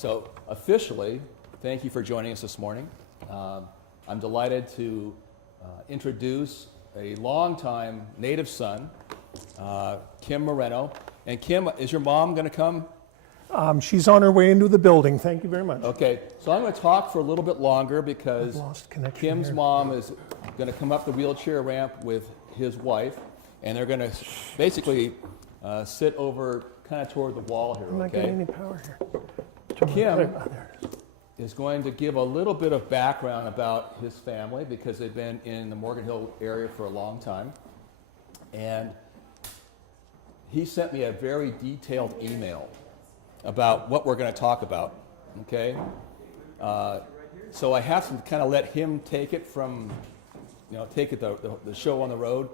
So officially, thank you for joining us this morning. I'm delighted to introduce a longtime native son, Kim Moreno. And Kim, is your mom going to come? She's on her way into the building. Thank you very much. Okay, so I'm going to talk for a little bit longer because Kim's here. mom is going to come up the wheelchair ramp with his wife, and they're going to basically sit over kind of toward the wall here, I'm not getting any power here. Kim is going to give a little bit of background about his family because they've been in the Morgan Hill area for a long time. And he sent me a very detailed email about what we're going to talk about, okay? So I have to kind of let him take it from, take it the show on the road,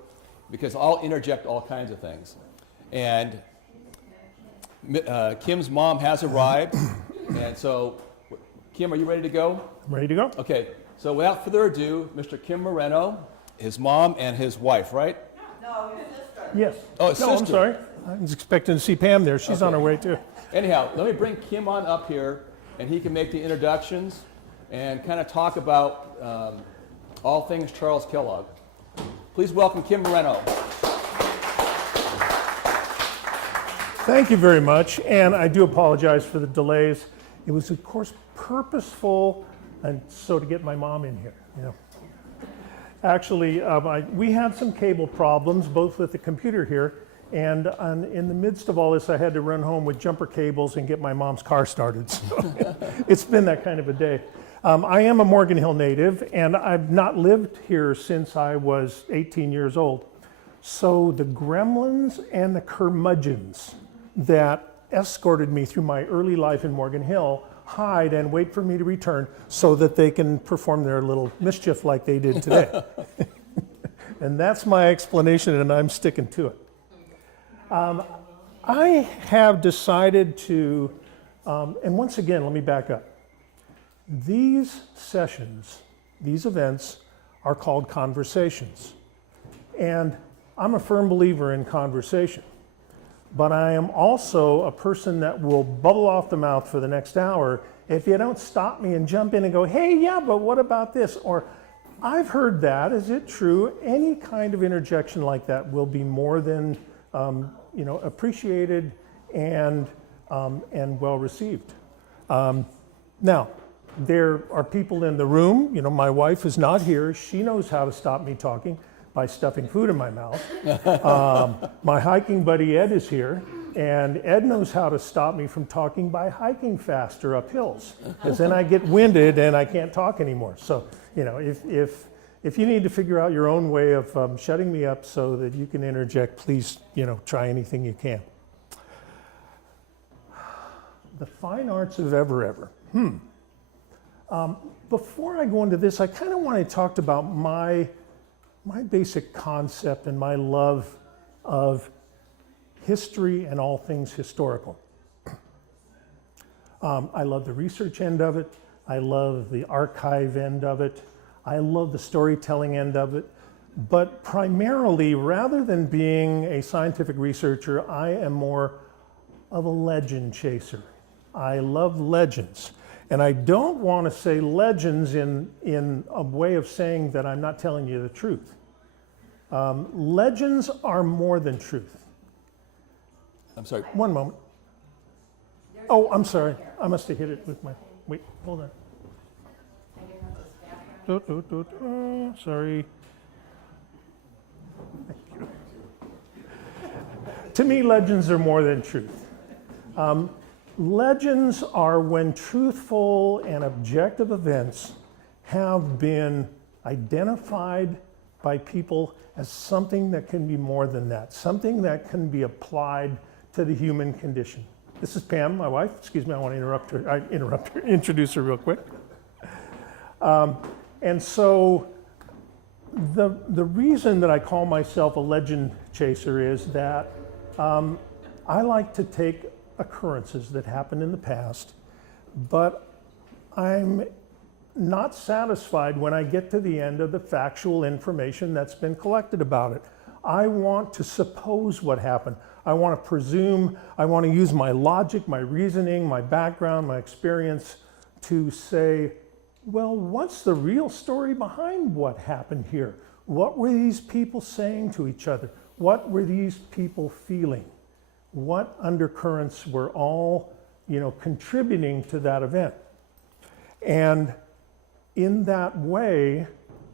because I'll interject all kinds of things. And Kim's mom has arrived, and so, Kim, are you ready to go? I'm ready to go. Okay, so without further ado, Mr. Kim Moreno, his mom and his wife, right? No, your sister. Yes. Oh, his no, sister. I'm sorry. I was expecting to see Pam there. She's on her way too. Anyhow, let me bring Kim on up here, and he can make the introductions and kind of talk about all things Charles Kellogg. Please welcome Kim Moreno. Thank you very much, and I do apologize for the delays. It was, of course, purposeful, and so to get my mom in here. Actually, we had some cable problems, both with the computer here, and in the midst of all this, I had to run home with jumper cables and get my mom's car started. So it's been that kind of a day. I am a Morgan Hill native, and I've not lived here since I was 18 years old. So the gremlins and the curmudgeons that escorted me through my early life in Morgan Hill hide and wait for me to return so that they can perform their little mischief like they did today. And that's my explanation, and I'm sticking to it. I have decided to, and once again, let me back up. These sessions, these events, are called conversations. And I'm a firm believer in conversation. But I am also a person that will bubble off the mouth for the next hour if you don't stop me and jump in and go, hey, yeah, but what about this? Or, I've heard that. Is it true? Any kind of interjection like that will be more than appreciated and well received. Now, there are people in the room. My wife is not here. She knows how to stop me talking by stuffing food in my mouth. My hiking buddy Ed is here, and Ed knows how to stop me from talking by hiking faster up hills, because then I get winded and I can't talk anymore. So, if you need to figure out your own way of shutting me up so that you can interject, please, try anything you can. The fine arts of HAHrev. Before I go into this, I kind of want to talk about my basic concept and my love of history and all things historical. I love the research end of it. I love the archive end of it. I love the storytelling end of it. But primarily, rather than being a scientific researcher, I am more of a legend chaser. I love legends. And I don't want to say legends in a way of saying that I'm not telling you the truth. Legends are more than truth. I'm sorry. One moment. Oh, I'm sorry. I must have hit it with my, wait, hold on. Sorry. Thank you. To me, legends are more than truth. Legends are when truthful and objective events have been identified by people as something that can be more than that, something that can be applied to the human condition. This is Pam, my wife. Excuse me, I want to introduce her real quick. And so the reason that I call myself a legend chaser is that I like to take occurrences that happened in the past, but I'm not satisfied when I get to the end of the factual information that's been collected about it. I want to suppose what happened. I want to presume, I want to use my logic, my reasoning, my background, my experience to say, well, what's the real story behind what happened here? What were these people saying to each other? What were these people feeling? What undercurrents were all, contributing to that event? And in that way,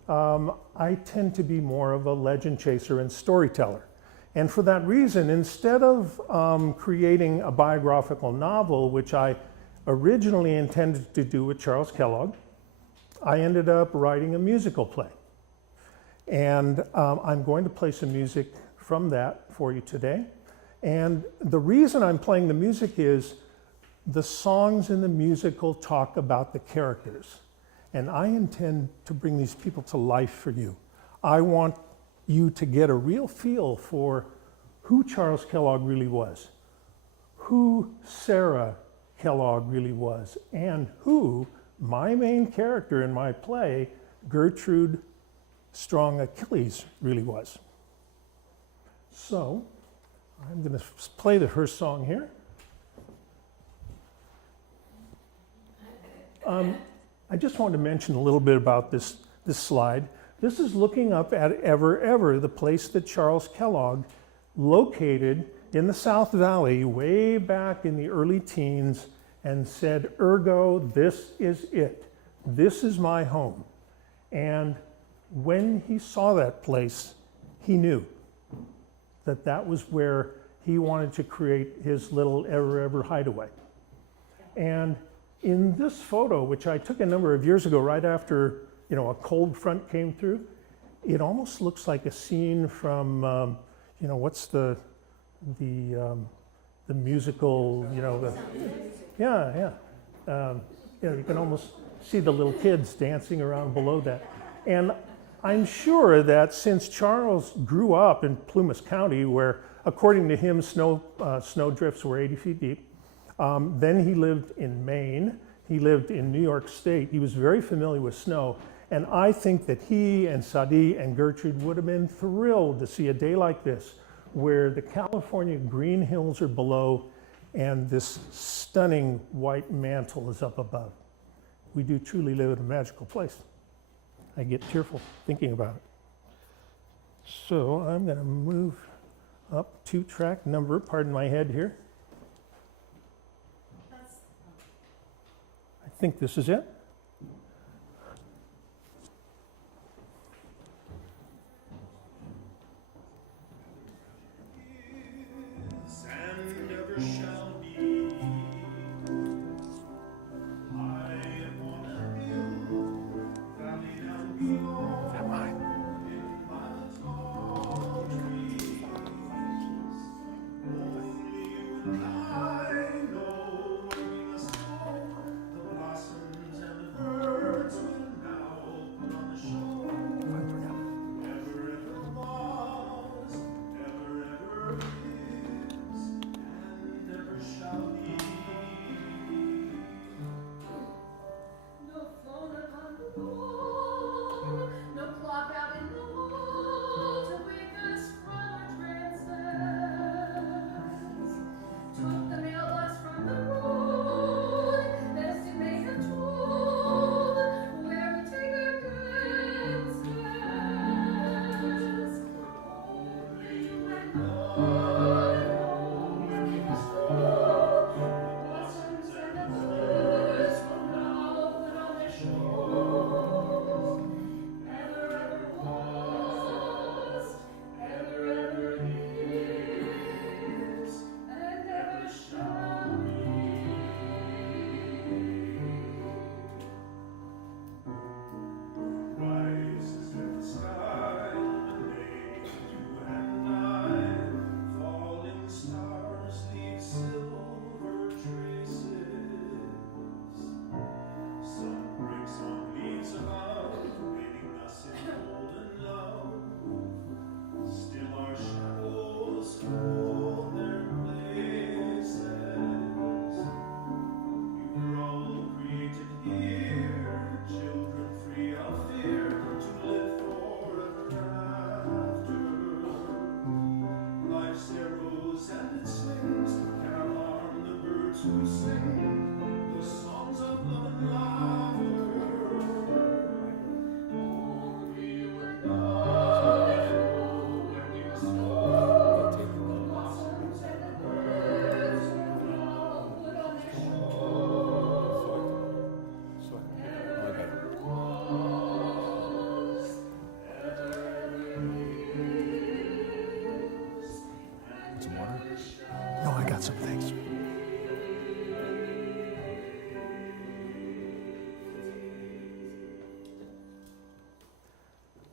I tend to be more of a legend chaser and storyteller. And for that reason, instead of creating a biographical novel, which I originally intended to do with Charles Kellogg, I ended up writing a musical play. And I'm going to play some music from that for you today. And the reason I'm playing the music is the songs in the musical talk about the characters. And I intend to bring these people to life for you. I want you to get a real feel for who Charles Kellogg really was, who Sarah Kellogg really was, and who my main character in my play, Gertrude Strong Achilles, really was. So I'm going to play her song here. I just wanted to mention a little bit about this slide. This is looking up at Ever, the place that Charles Kellogg located in the South Valley way back in the early teens and said, ergo, this is it. This is my home. And when he saw that place, he knew that that was where he wanted to create his little Ever hideaway. And in this photo, which I took a number of years ago, right after a cold front came through, it almost looks like a scene from what's the musical, you can almost see the little kids dancing around below that. And I'm sure that since Charles grew up in Plumas County, where according to him snow drifts were 80 feet deep, then he lived in Maine, he lived in New York State, he was very familiar with snow, and I think that he and Sadi and Gertrude would have been thrilled to see a day like this, where the California green hills are below and this stunning white mantle is up above. We do truly live in a magical place. I get tearful thinking about it. So I'm going to move up to track number, pardon my head here. I think this is it.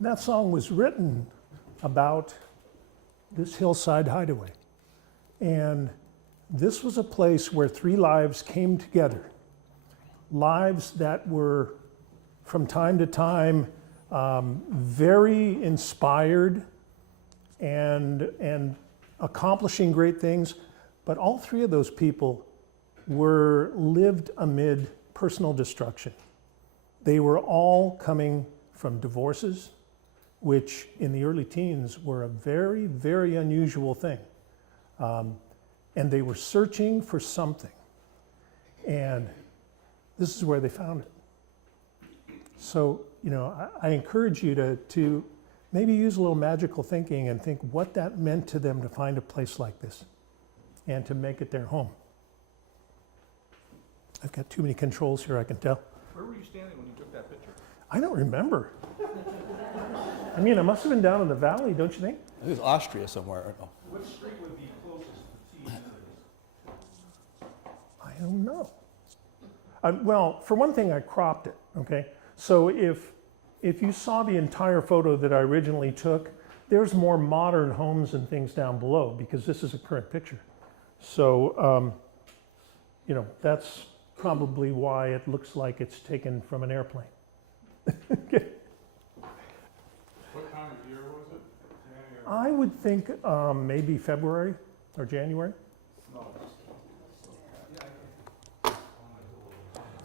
That song was written about this hillside hideaway. And this was a place where three lives came together. Lives that were, from time to time, very inspired and accomplishing great things. But all three of those people were lived amid personal destruction. They were all coming from divorces, which in the early teens were a very, very unusual thing. And they were searching for something. And this is where they found it. So, you know, I encourage you to maybe use a little magical thinking and think what that meant to them to find a place like this and to make it their home. I've got too many controls here, I can tell. Where were you standing when you took that picture? I don't remember. I mean, I must have been down in the valley, don't you think? It was Austria somewhere. Oh. Which street would be closest to T? I don't know. Well, for one thing, I cropped it, okay? So if you saw the entire photo that I originally took, there's more modern homes and things down below because this is a current picture. So, you know, that's probably why it looks like it's taken from an airplane. Okay. What time of year was it? I would think maybe February or January.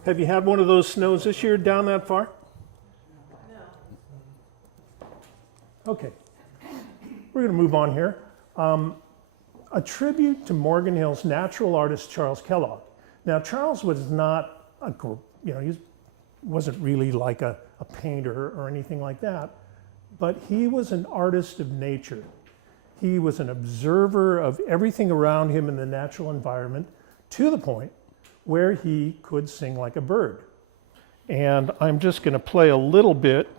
Have you had one of those snows this year down that far? No. Okay. We're going to move on here. A tribute to Morgan Hill's natural artist, Charles Kellogg. Now, Charles was not, he wasn't really like a painter or anything like that, but he was an artist of nature. He was an observer of everything around him in the natural environment to the point where he could sing like a bird. And I'm just going to play a little bit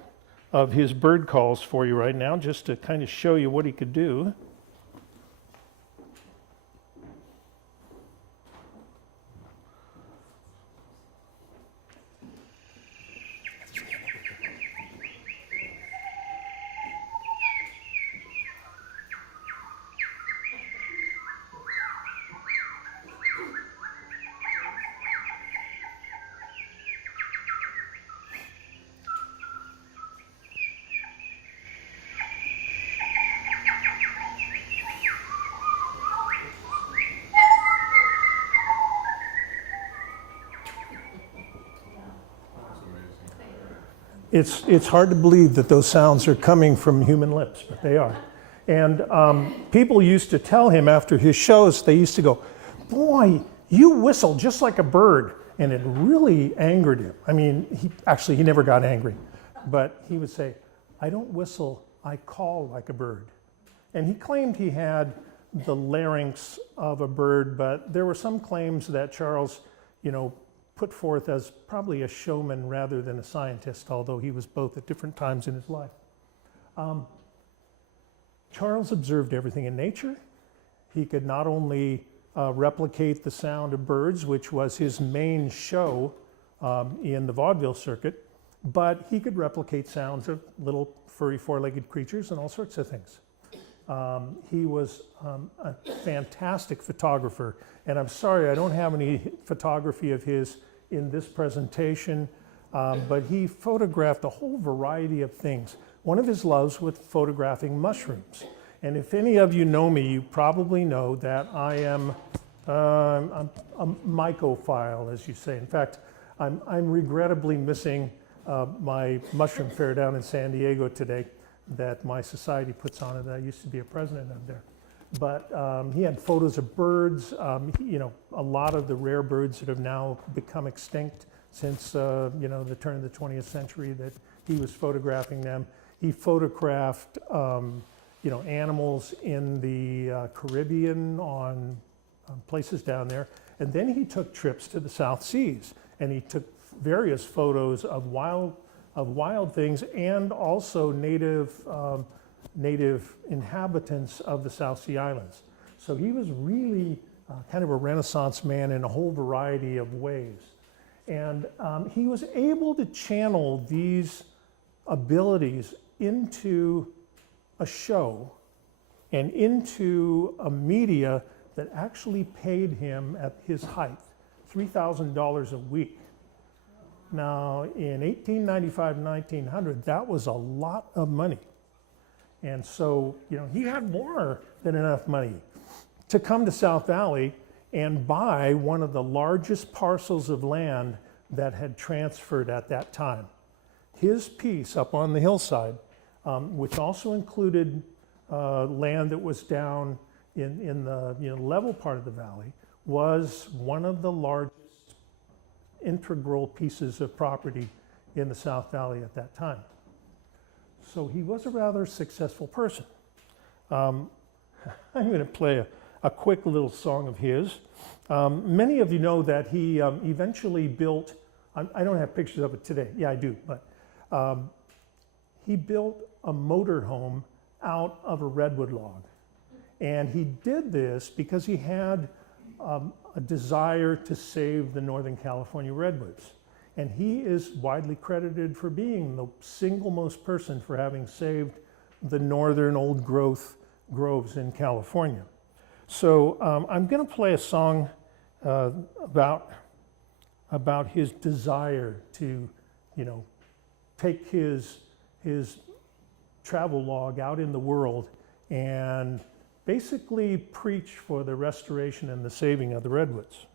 of his bird calls for you right now, just to kind of show you what he could do. It's hard to believe that those sounds are coming from human lips, but they are. And people used to tell him after his shows, they used to go, "Boy, you whistle just like a bird." And it really angered him. I mean, he never got angry, but he would say, "I don't whistle, I call like a bird." And he claimed he had the larynx of a bird, but there were some claims that Charles, put forth as probably a showman rather than a scientist, although he was both at different times in his life. Charles observed everything in nature. He could not only replicate the sound of birds, which was his main show in the vaudeville circuit, but he could replicate sounds of little furry four-legged creatures and all sorts of things. He was a fantastic photographer, and I'm sorry I don't have any photography of his in this presentation, but he photographed a whole variety of things. One of his loves was photographing mushrooms. And if any of you know me, you probably know that I am a mycophile, as you say. In fact, I'm regrettably missing my mushroom fair down in San Diego today that my society puts on it. I used to be a president of there. But he had photos of birds, a lot of the rare birds that have now become extinct since, the turn of the 20th century that he was photographing them. He photographed, animals in the Caribbean on places down there. And then he took trips to the South Seas and he took various photos of wild things and also native inhabitants of the South Sea Islands. So he was really kind of a Renaissance man in a whole variety of ways. And he was able to channel these abilities into a show and into a media that actually paid him at his height $3,000 a week. Now, in 1895, 1900, that was a lot of money. And so, he had more than enough money to come to South Valley and buy one of the largest parcels of land that had transferred at that time. His piece up on the hillside, which also included land that was down in the level part of the valley, was one of the largest integral pieces of property in the South Valley at that time. So he was a rather successful person. I'm going to play a quick little song of his. Many of you know that he eventually built, I don't have pictures of it today. Yeah, I do, but he built a motorhome out of a redwood log. And he did this because he had a desire to save the Northern California redwoods. And he is widely credited for being the single most person for having saved the northern old growth groves in California. So I'm going to play a song about his desire to, take his travel log out in the world and basically preach for the restoration and the saving of the redwoods.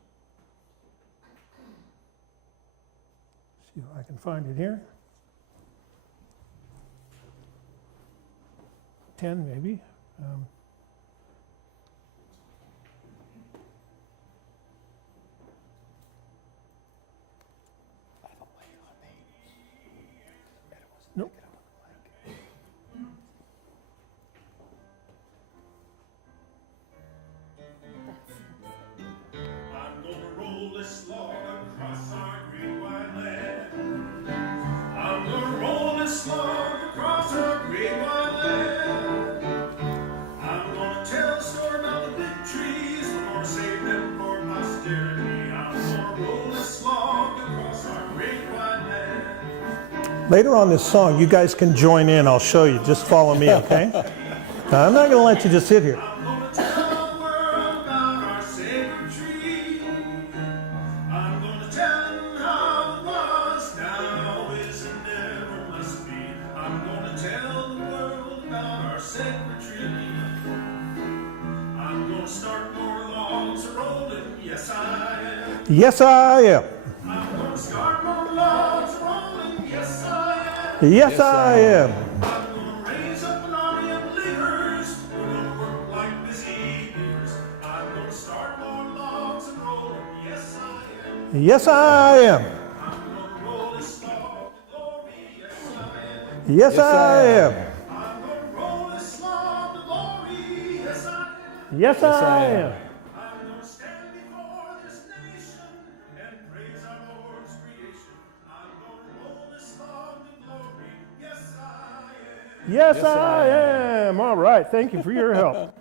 See if I can find it here. 10 maybe. Nope. I'm gonna roll this log across our great wide land. I'm gonna roll this log across our great wide land. I'm gonna tell a story about the big trees. I'm gonna save them for posterity. I'm gonna roll this log across our great wide land. Later on this song, you guys can join in. I'll show you. Just follow me, okay? Now, I'm not going to let you just sit here. I'm gonna tell the world about our sacred tree. I'm gonna tell them how it was, now is and never must be. I'm gonna tell the world about our sacred tree. I'm gonna start more logs rolling, yes I am. Yes, I am. I'm gonna start more logs rolling, yes I am. Yes, I am. I'm gonna raise up an army of believers. We're gonna work like busy beavers. I'm gonna start more logs and rolling. Yes, I am. Yes, I am. I'm gonna roll this log to glory. Yes, I am. Yes, I am. I'm gonna roll this log to glory. Yes, I am. Yes, I am. I'm gonna stand before this nation and praise our Lord's creation. I'm gonna roll this log to glory. Yes, I am. Yes, I am. All right. Thank you for your help. Reminds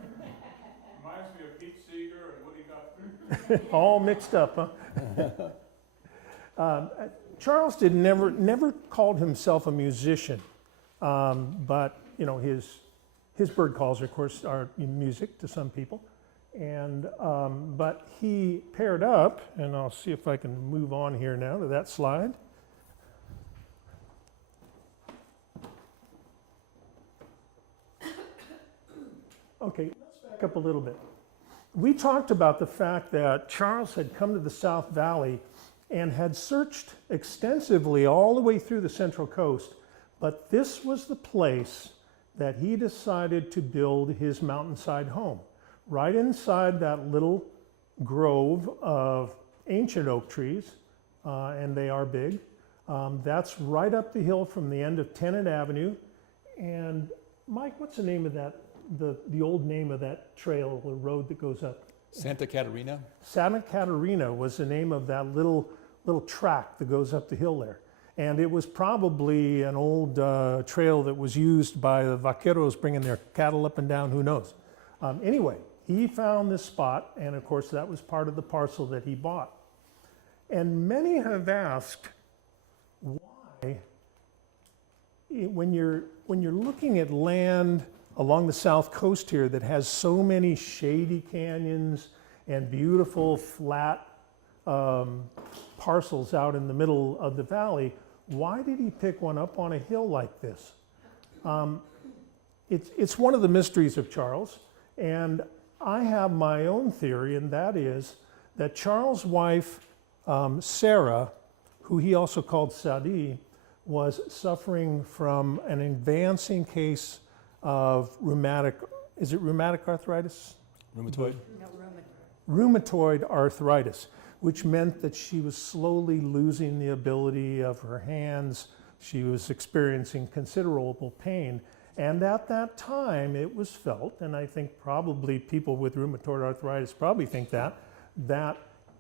me of Pete Seeger and Woody Guthrie. All mixed up, huh? Charles never called himself a musician, but his bird calls, of course, are music to some people, and but he paired up, and I'll see if I can move on here now to that slide. Okay, let's back up a little bit. We talked about the fact that Charles had come to the South Valley and had searched extensively all the way through the Central Coast, but this was the place that he decided to build his mountainside home, right inside that little grove of ancient oak trees, and they are big. That's right up the hill from the end of Tennant Avenue. And Mike, what's the name of that? The old name of that trail or road that goes up? Santa Catarina? Santa Catarina was the name of that little track that goes up the hill there. And it was probably an old trail that was used by the vaqueros bringing their cattle up and down, who knows. Anyway, he found this spot, and of course that was part of the parcel that he bought. And many have asked, why when you're looking at land along the south coast here that has so many shady canyons and beautiful flat parcels out in the middle of the valley, why did he pick one up on a hill like this? It's one of the mysteries of Charles, and I have my own theory, and that is that Charles' wife, Sarah, who he also called Sadi, was suffering from an advancing case of rheumatic arthritis? Rheumatoid? Rheumatoid arthritis, which meant that she was slowly losing the ability of her hands. She was experiencing considerable pain. And at that time, it was felt, and I think probably people with rheumatoid arthritis probably think that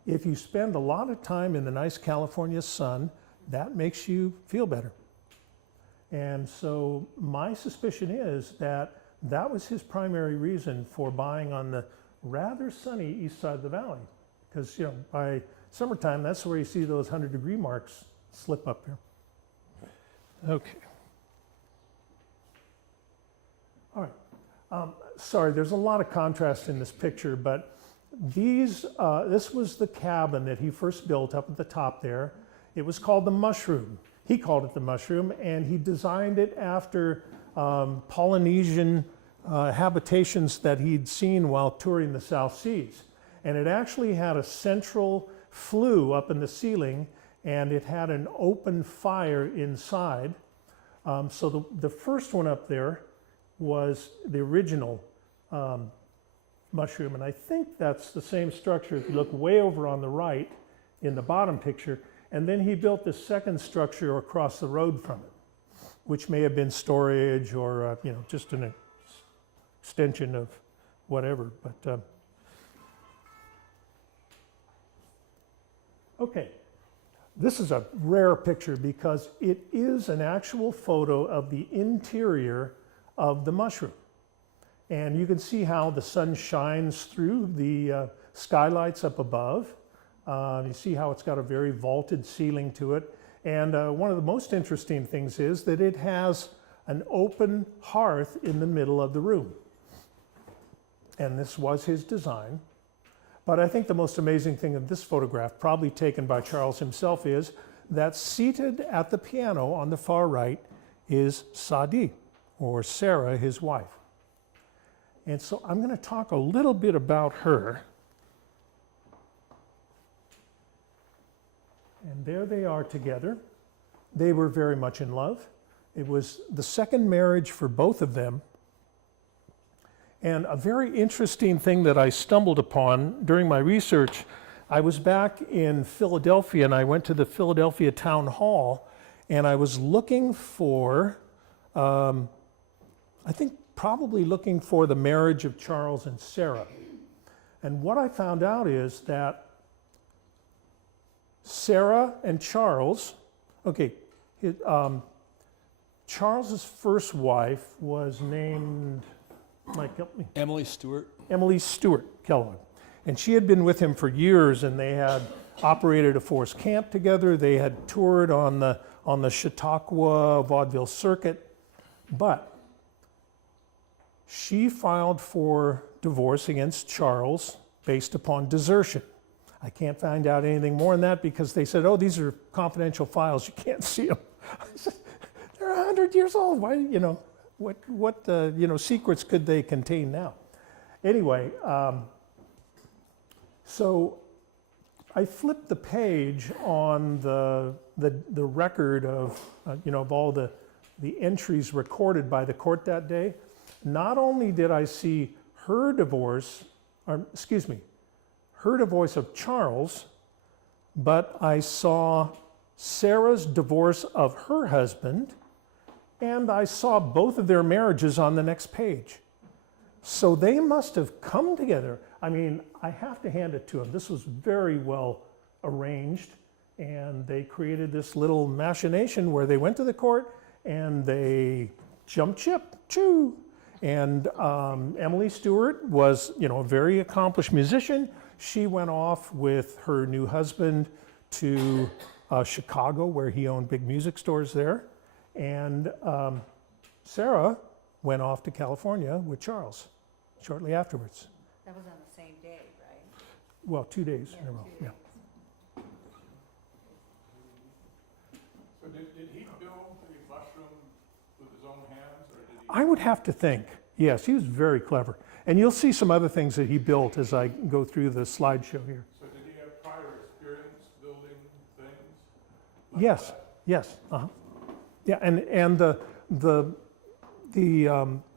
if you spend a lot of time in the nice California sun, that makes you feel better. And so my suspicion is that that was his primary reason for buying on the rather sunny east side of the valley. Because, you know, by summertime, that's where you see those 100-degree marks slip up here. Okay. All right. Sorry, there's a lot of contrast in this picture, but this was the cabin that he first built up at the top there. It was called the Mushroom. He called it the Mushroom, and he designed it after Polynesian habitations that he'd seen while touring the South Seas. And it actually had a central flue up in the ceiling, and it had an open fire inside. So the first one up there was the original Mushroom, and I think that's the same structure if you look way over on the right in the bottom picture. And then he built the second structure across the road from it, which may have been storage or you know, just an extension of whatever. But okay, this is a rare picture because it is an actual photo of the interior of the Mushroom. And you can see how the sun shines through the skylights up above. You see how it's got a very vaulted ceiling to it. And one of the most interesting things is that it has an open hearth in the middle of the room. And this was his design. But I think the most amazing thing of this photograph, probably taken by Charles himself, is that seated at the piano on the far right is Sadi, or Sarah, his wife. And so I'm going to talk a little bit about her. And there they are together. They were very much in love. It was the second marriage for both of them. And a very interesting thing that I stumbled upon during my research, I was back in Philadelphia and I went to the Philadelphia Town Hall and I was looking for, I think probably looking for the marriage of Charles and Sarah. And what I found out is that Sarah and Charles, okay, Charles's first wife was named, Mike, help me. Emily Stewart. Emily Stewart Kellogg. And she had been with him for years, and they had operated a forest camp together. They had toured on the Chautauqua vaudeville circuit. But she filed for divorce against Charles based upon desertion. I can't find out anything more than that because they said, oh, these are confidential files. You can't see them. I said, they're 100 years old. Why, you know, what you know, secrets could they contain now? Anyway, so I flipped the page on the record of, you know, of all the entries recorded by the court that day. Not only did I see her divorce, or excuse me, her divorce of Charles, but I saw Sarah's divorce of her husband, and I saw both of their marriages on the next page. So they must have come together. I mean, I have to hand it to them. This was very well arranged, and they created this little machination where they went to the court and they jumped ship, choo. And Emily Stewart was, you know, a very accomplished musician. She went off with her new husband to Chicago, where he owned big music stores there. And Sarah went off to California with Charles shortly afterwards. That was on the same day, right? Well, 2 days in a row, 2 yeah. days. So did he build the mushroom with his own hands, or did he? I would have to think. Yes, he was very clever. And you'll see some other things that he built as I go through the slideshow here. So did he have prior experience building things? Like Yes, that? yes, yeah, and the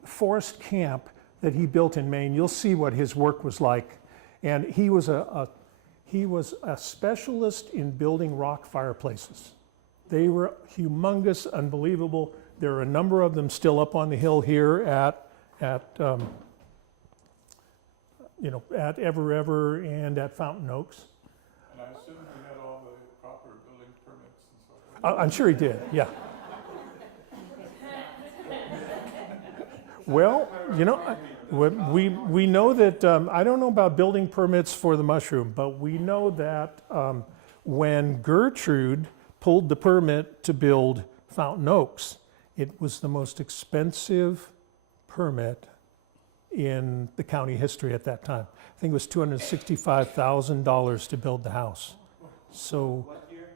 forest camp that he built in Maine, you'll see what his work was like. And he was a specialist in building rock fireplaces. They were humongous, unbelievable. There are a number of them still up on the hill here at HAHrev and at Fountain Oaks. And I assume he had all the proper building permits and so forth. I'm sure he did, yeah. Well, we know that, I don't know about building permits for the mushroom, but we know that when Gertrude pulled the permit to build Fountain Oaks, it was the most expensive permit in the county history at that time. I think it was $265,000 to build the house. So What year?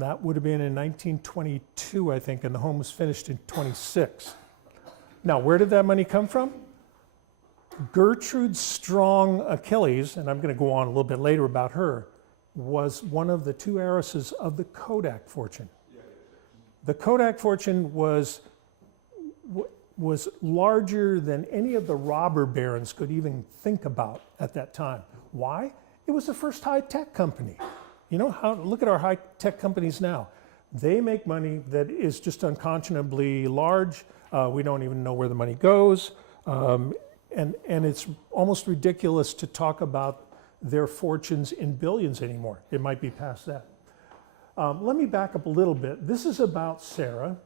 that would have been in 1922, I think, and the home was finished in 26. Now, where did that money come from? Gertrude's strong Achilles, and I'm going to go on a little bit later about her, was one of the two heiresses of the Kodak fortune. The Kodak fortune was larger than any of the robber barons could even think about at that time. Why? It was the first high-tech company. You know, look at our high-tech companies now. They make money that is just unconscionably large. We don't even know where the money goes. And it's almost ridiculous to talk about their fortunes in billions anymore. It might be past that. Let me back up a little bit. This is about Sarah.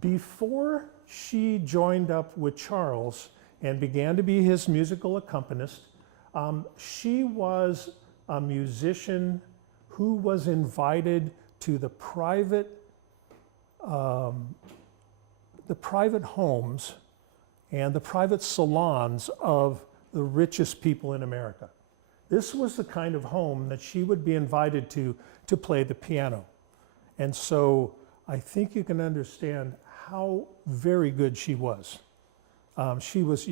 Before she joined up with Charles and began to be his musical accompanist, she was a musician who was invited to the private homes and the private salons of the richest people in America. This was the kind of home that she would be invited to play the piano. And so I think you can understand how very good she was. She was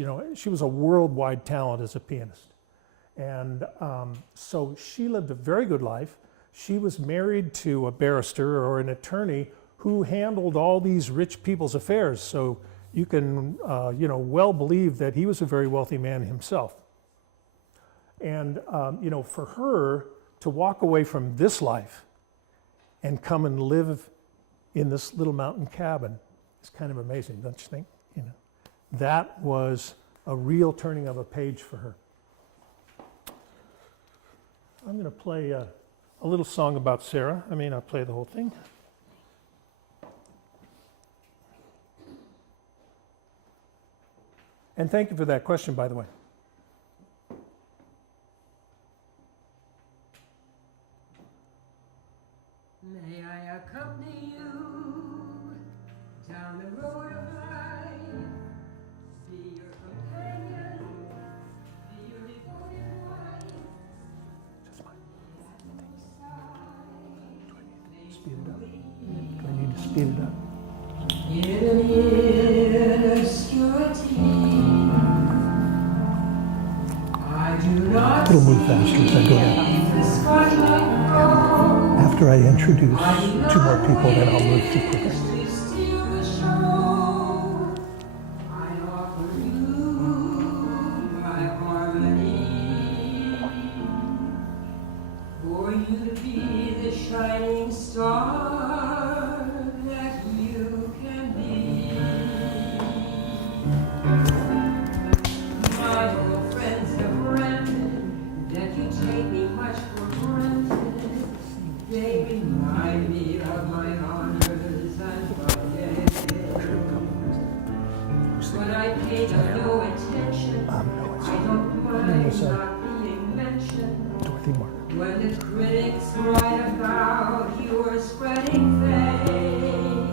a worldwide talent as a pianist. And so she lived a very good life. She was married to a barrister or an attorney who handled all these rich people's affairs. So you can, well believe that he was a very wealthy man himself. And, for her to walk away from this life and come and live in this little mountain cabin is kind of amazing, don't you think? That was a real turning of a page for her. I'm going to play a little song about Sarah. I may not play the whole thing. And thank you for that question, by the way. May I accompany you down the road of life, be your companion, be your devoted wife. Just fine. Speed it up. Do I need to speed it up? In obscurity, I do not It'll move faster as I go down. the spotlight glow. After I introduce two more people, then I'll move too quickly. For you to be the shining star that you can be. My old friends have granted that you take me much for granted. They remind me of my honors and forget. But I pay them no attention. I don't mind not being mentioned. Dorothy Mark. When the critics write about your spreading fame,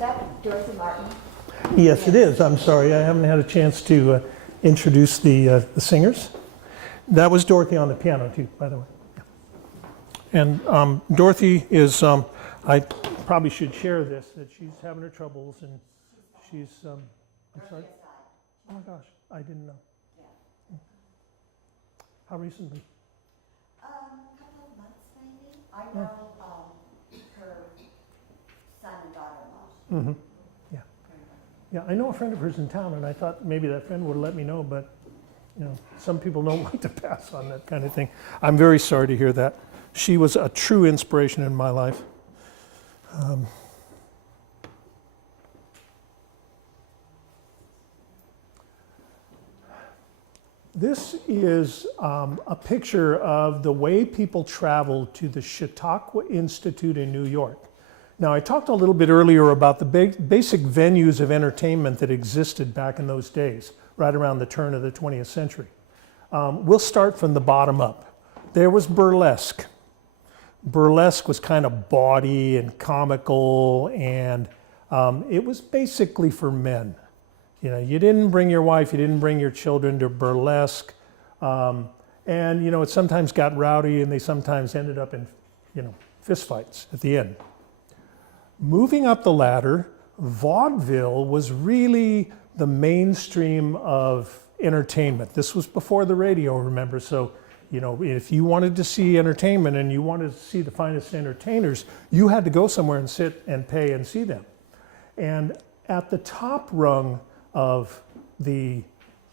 that Dorothy Martin? Yes, it is. I'm sorry, I haven't had a chance to introduce the singers. That was Dorothy on the piano too, by the way. And Dorothy is, I probably should share this, that she's having her troubles and she's, I'm sorry? Oh my gosh, I didn't know. How recently? A couple of months maybe. I know her son and daughter-in-law. Mm-hmm. Yeah. Yeah, I know a friend of hers in town, and I thought maybe that friend would have let me know, but you know, some people don't like to pass on that kind of thing. I'm very sorry to hear that. She was a true inspiration in my life. This is a picture of the way people traveled to the Chautauqua Institute in New York. Now, I talked a little bit earlier about the basic venues of entertainment that existed back in those days, right around the turn of the 20th century. We'll start from the bottom up. There was burlesque. Burlesque was kind of bawdy and comical, and it was basically for men. You know, you didn't bring your wife, you didn't bring your children to burlesque, and you know, it sometimes got rowdy, and they sometimes ended up in, you know, fistfights at the end. Moving up the ladder, vaudeville was really the mainstream of entertainment. This was before the radio, remember, so you know, if you wanted to see entertainment and you wanted to see the finest entertainers, you had to go somewhere and sit and pay and see them. And at the top rung of the,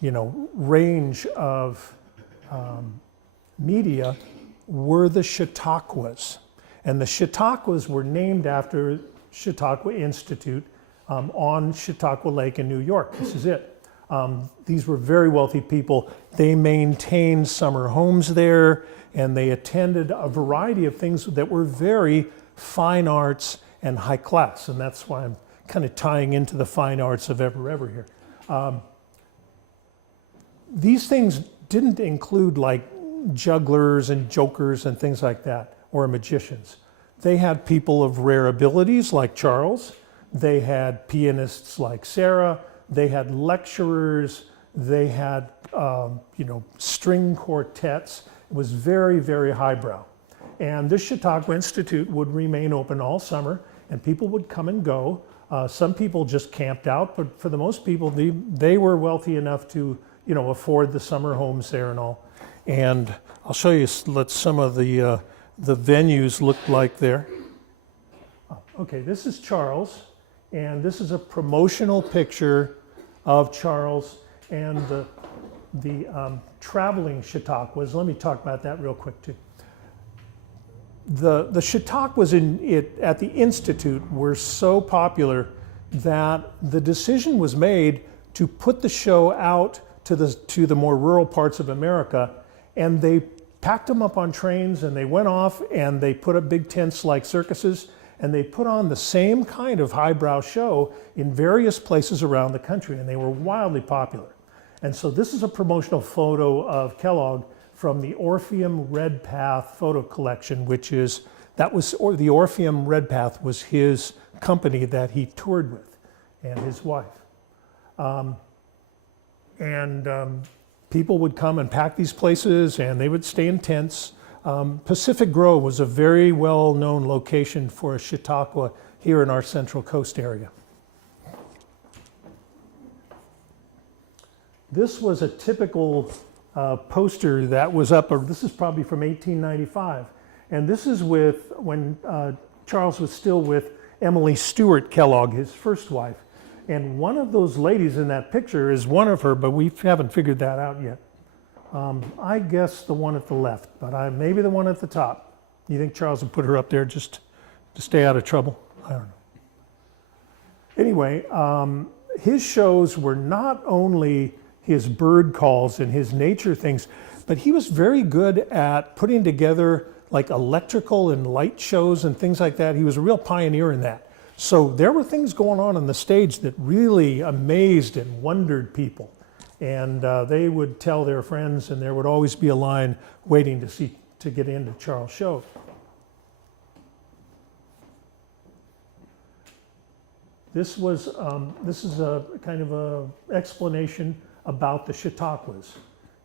you know, range of media were the Chautauquas. And the Chautauquas were named after Chautauqua Institute on Chautauqua Lake in New York. This is it. These were very wealthy people. They maintained summer homes there, and they attended a variety of things that were very fine arts and high class. And that's why I'm kind of tying into the fine arts of HAHrev here. These things didn't include like jugglers and jokers and things like that, or magicians. They had people of rare abilities like Charles. They had pianists like Sarah. They had lecturers. They had, you know, string quartets. It was very, very highbrow. And this Chautauqua Institute would remain open all summer, and people would come and go. Some people just camped out, but for the most people, they were wealthy enough to, you know, afford the summer homes there and all. And I'll show you what some of the venues looked like there. Okay, this is Charles, and this is a promotional picture of Charles and the traveling Chautauquas. Let me talk about that real quick too. The Chautauquas at the Institute were so popular that the decision was made to put the show out to the more rural parts of America, and they packed them up on trains and they went off and they put up big tents like circuses, and they put on the same kind of highbrow show in various places around the country, and they were wildly popular. And so this is a promotional photo of Kellogg from the Orpheum Redpath photo collection, the Orpheum Redpath was his company that he toured with, and his wife. People would come and pack these places, and they would stay in tents. Pacific Grove was a very well-known location for a Chautauqua here in our Central Coast area. This was a typical poster that was up, this is probably from 1895. And this is when Charles was still with Emily Stewart Kellogg, his first wife. And one of those ladies in that picture is one of her, but we haven't figured that out yet. I guess the one at the left, but maybe the one at the top. You think Charles would put her up there just to stay out of trouble? I don't know. Anyway, his shows were not only his bird calls and his nature things, but he was very good at putting together like electrical and light shows and things like that. He was a real pioneer in that. So there were things going on the stage that really amazed and wondered people. And they would tell their friends, and there would always be a line waiting to get into Charles' show. This was this is a kind of a explanation about the Chautauquas.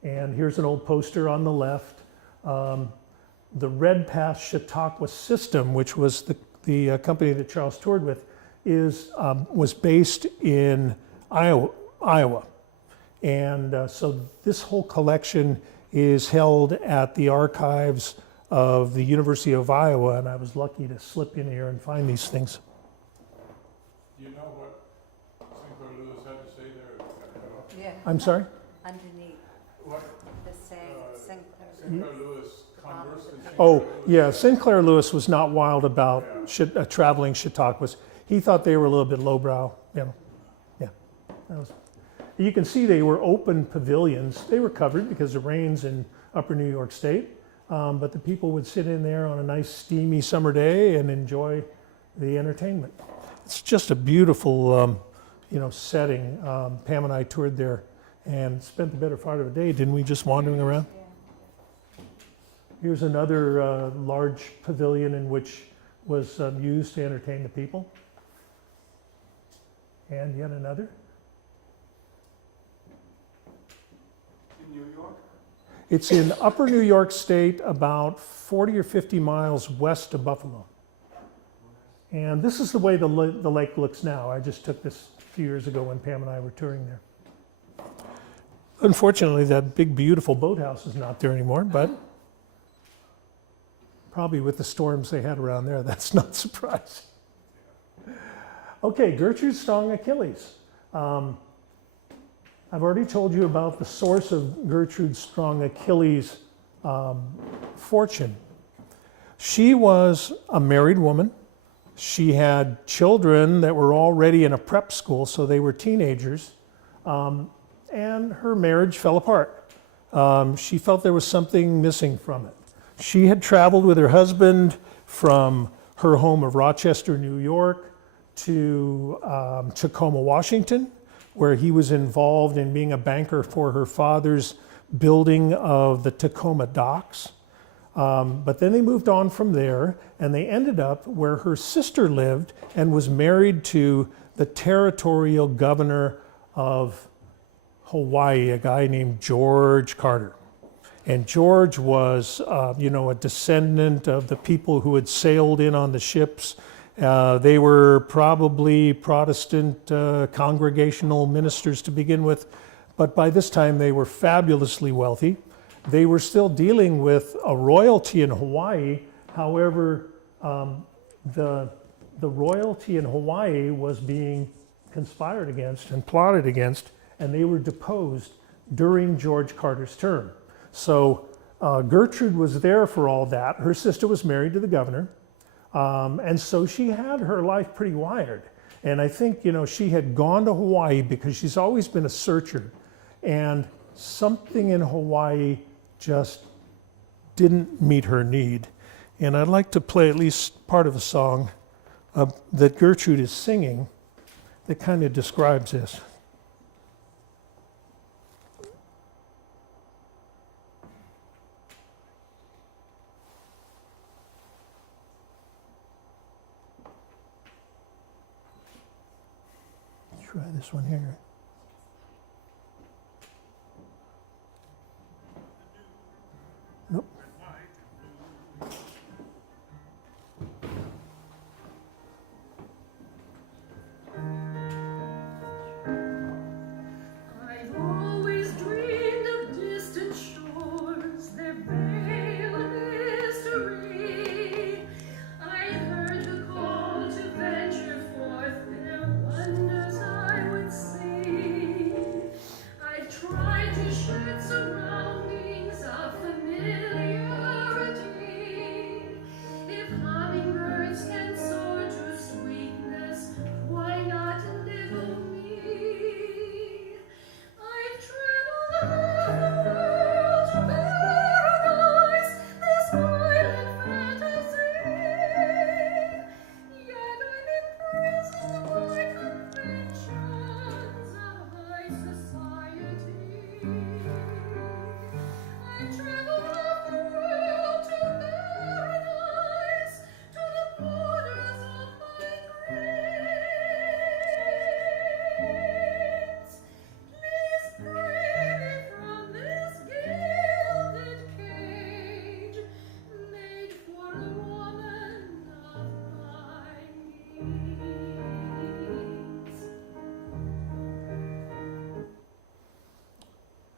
And here's an old poster on the left. The Red Path Chautauqua system, which was the company that Charles toured with, was based in Iowa. And so this whole collection is held at the archives of the University of Iowa, and I was lucky to slip in here and find these things. Do you know what Sinclair Lewis had to say there? Yeah. I'm sorry? Underneath What the saying, Sinclair. Sinclair Lewis conversed in Oh, yeah, Sinclair Lewis was not wild about traveling Chautauquas. He thought they were a little bit lowbrow, you know. Yeah. You can see they were open pavilions. They were covered because of rains in upper New York State, but the people would sit in there on a nice steamy summer day and enjoy the entertainment. It's just a beautiful, setting. Pam and I toured there and spent the better part of the day, didn't we, just wandering around? Here's another large pavilion in which was used to entertain the people. And yet another. New York? It's in upper New York State, about 40 or 50 miles west of Buffalo. And this is the way the lake looks now. I just took this a few years ago when Pam and I were touring there. Unfortunately, that big, beautiful boathouse is not there anymore, but probably with the storms they had around there, that's not surprising. Okay, Gertrude's strong Achilles. I've already told you about the source of Gertrude's strong Achilles fortune. She was a married woman. She had children that were already in a prep school, so they were teenagers, and her marriage fell apart. She felt there was something missing from it. She had traveled with her husband from her home of Rochester, New York, to Tacoma, Washington, where he was involved in being a banker for her father's building of the Tacoma docks. But then they moved on from there, and they ended up where her sister lived and was married to the territorial governor of Hawaii, a guy named George Carter. And George was, a descendant of the people who had sailed in on the ships. They were probably Protestant congregational ministers to begin with, but by this time they were fabulously wealthy. They were still dealing with a royalty in Hawaii. However, the royalty in Hawaii was being conspired against and plotted against, and they were deposed during George Carter's term. So Gertrude was there for all that. Her sister was married to the governor. And so she had her life pretty wired. And I think, she had gone to Hawaii because she's always been a searcher. And something in Hawaii just didn't meet her need. And I'd like to play at least part of a song that Gertrude is singing that kind of describes this. Try this one here. Nope. I've always dreamed of distant shores, their veil of mystery. I heard the call to venture forth, their wonders I would see.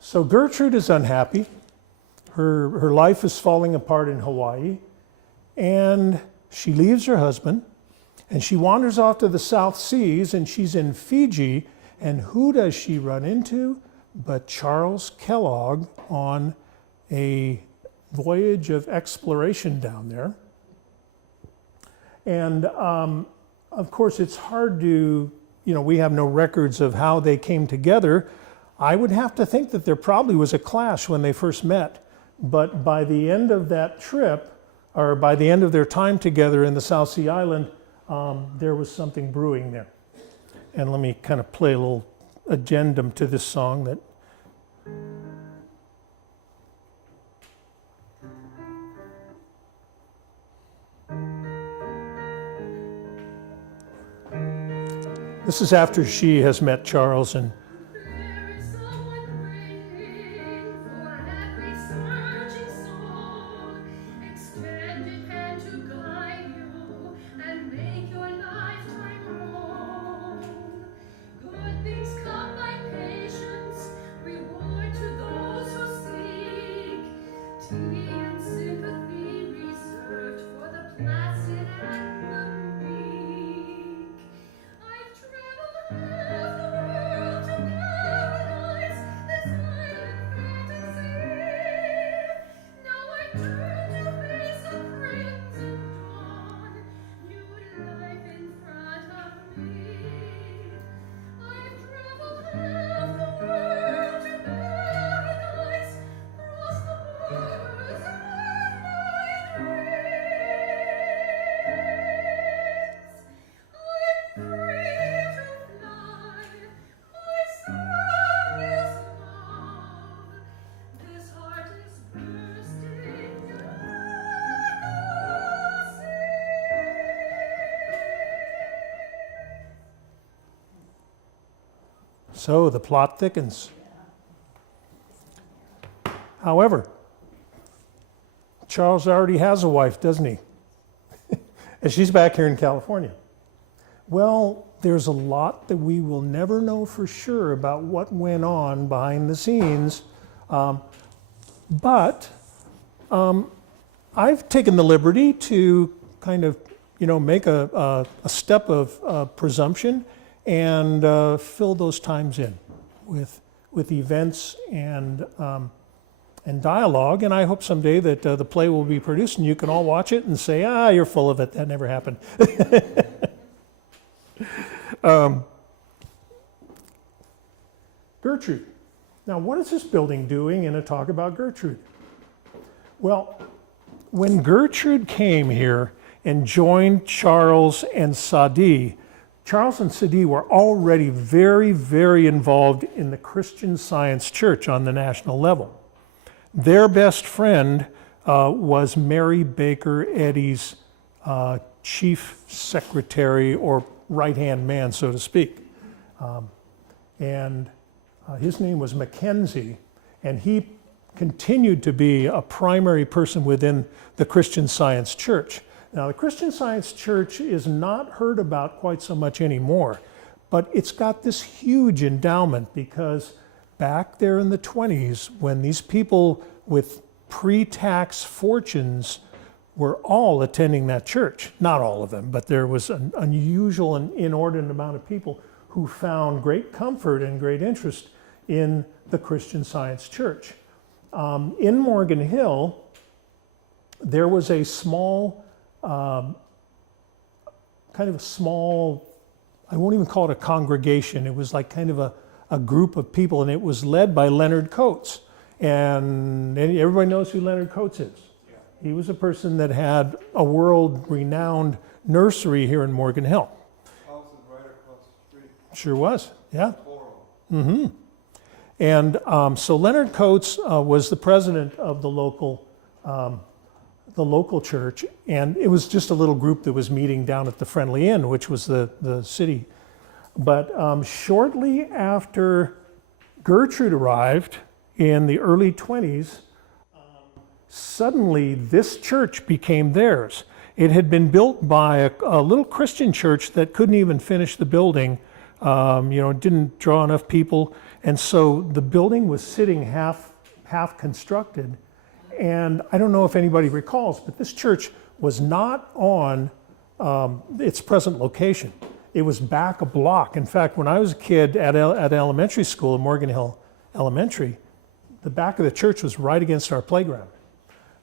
So Gertrude is unhappy. Her life is falling apart in Hawaii. And she leaves her husband and she wanders off to the South Seas, and she's in Fiji. And who does she run into but Charles Kellogg on a voyage of exploration down there. And of course, it's hard to, we have no records of how they came together. I would have to think that there probably was a clash when they first met. But by the end of that trip, or by the end of their time together in the South Sea Island, there was something brewing there. And let me kind of play a little addendum to this song that this is after she has met Charles, and There is someone waiting for every searching soul, extended hand to guide you and make your lifetime whole. Good things come by patience, reward to those who seek. Tea and sympathy reserved for the placid and the meek. I've traveled half the world to paradise, this island fantasy. Now I turn to face a crimson dawn, new life in front of me. I've traveled half the world to paradise, crossed the borders of my dreams. I'm free to fly, my song is love. This heart is bursting at the seams. so the plot thickens. However, Charles already has a wife, doesn't he? And she's back here in California. Well, there's a lot that we will never know for sure about what went on behind the scenes. But I've taken the liberty to kind of, make a step of presumption and fill those times in with events and dialogue. And I hope someday that the play will be produced and you can all watch it and say, you're full of it. That never happened. Gertrude. Now, what is this building doing in a talk about Gertrude? Well, when Gertrude came here and joined Charles and Sadie, Charles and Sadie were already very, very involved in the Christian Science Church on the national level. Their best friend was Mary Baker Eddy's chief secretary or right-hand man, so to speak. And his name was Mackenzie, and he continued to be a primary person within the Christian Science Church. Now, the Christian Science Church is not heard about quite so much anymore, but it's got this huge endowment because back there in the 20s, when these people with pre-tax fortunes were all attending that church, not all of them, but there was an unusual and inordinate amount of people who found great comfort and great interest in the Christian Science Church. In Morgan Hill, there was a small, I won't even call it a congregation, it was like kind of a group of people, and it was led by Leonard Coates. And everybody knows who Leonard Coates is. Yeah. He was a person that had a world-renowned nursery here in Morgan Hill. House is right across the street. Sure was, yeah. Toro. And so Leonard Coates was the president of the local church, and it was just a little group that was meeting down at the Friendly Inn, which was the city. But shortly after Gertrude arrived in the early 20s, suddenly this church became theirs. It had been built by a little Christian church that couldn't even finish the building It didn't draw enough people. And so the building was sitting half constructed. And I don't know if anybody recalls, but this church was not on its present location. It was back a block. In fact, when I was a kid at elementary school at Morgan Hill Elementary, the back of the church was right against our playground.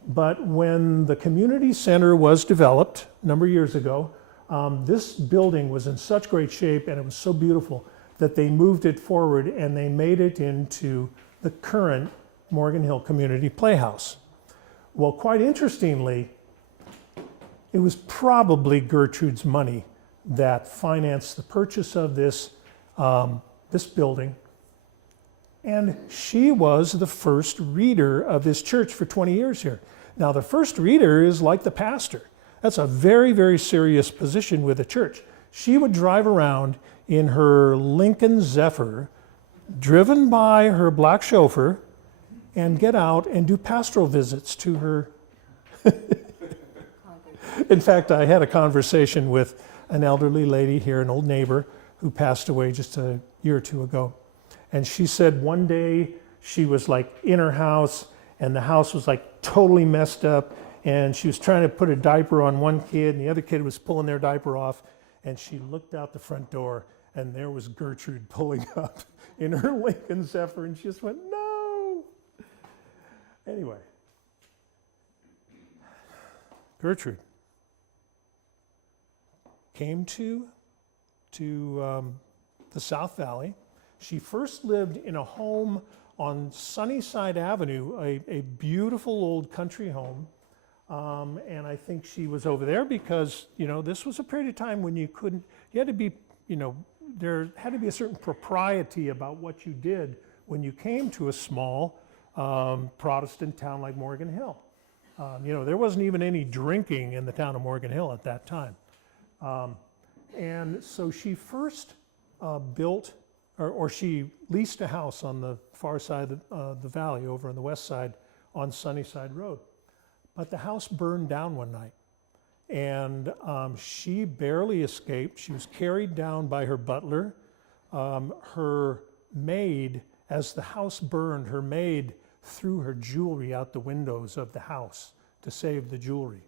But when the community center was developed a number of years ago, this building was in such great shape and it was so beautiful that they moved it forward and they made it into the current Morgan Hill Community Playhouse. Well, quite interestingly, it was probably Gertrude's money that financed the purchase of this building. And she was the first reader of this church for 20 years here. Now, the first reader is like the pastor. That's a very, very serious position with a church. She would drive around in her Lincoln Zephyr, driven by her black chauffeur, and get out and do pastoral visits to her. In fact, I had a conversation with an elderly lady here, an old neighbor, who passed away just a year or two ago. And she said one day she was like in her house and the house was like totally messed up and she was trying to put a diaper on one kid and the other kid was pulling their diaper off, and she looked out the front door and there was Gertrude pulling up in her Lincoln Zephyr, and she just went, no. Anyway, Gertrude came to the South Valley. She first lived in a home on Sunnyside Avenue, a beautiful old country home. And I think she was over there because, this was a period of time when you had to be, there had to be a certain propriety about what you did when you came to a small Protestant town like Morgan Hill. There wasn't even any drinking in the town of Morgan Hill at that time. And so she first built, or she leased a house on the far side of the valley over on the west side on Sunnyside Road. But the house burned down one night, and she barely escaped. She was carried down by her butler. Her maid, as the house burned, her maid threw her jewelry out the windows of the house to save the jewelry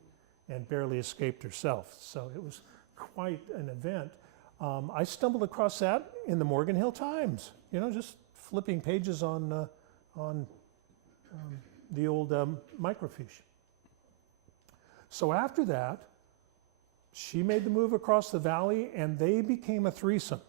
and barely escaped herself. So it was quite an event. I stumbled across that in the Morgan Hill Times, just flipping pages on the old microfiche. So after that, she made the move across the valley and they became a threesome.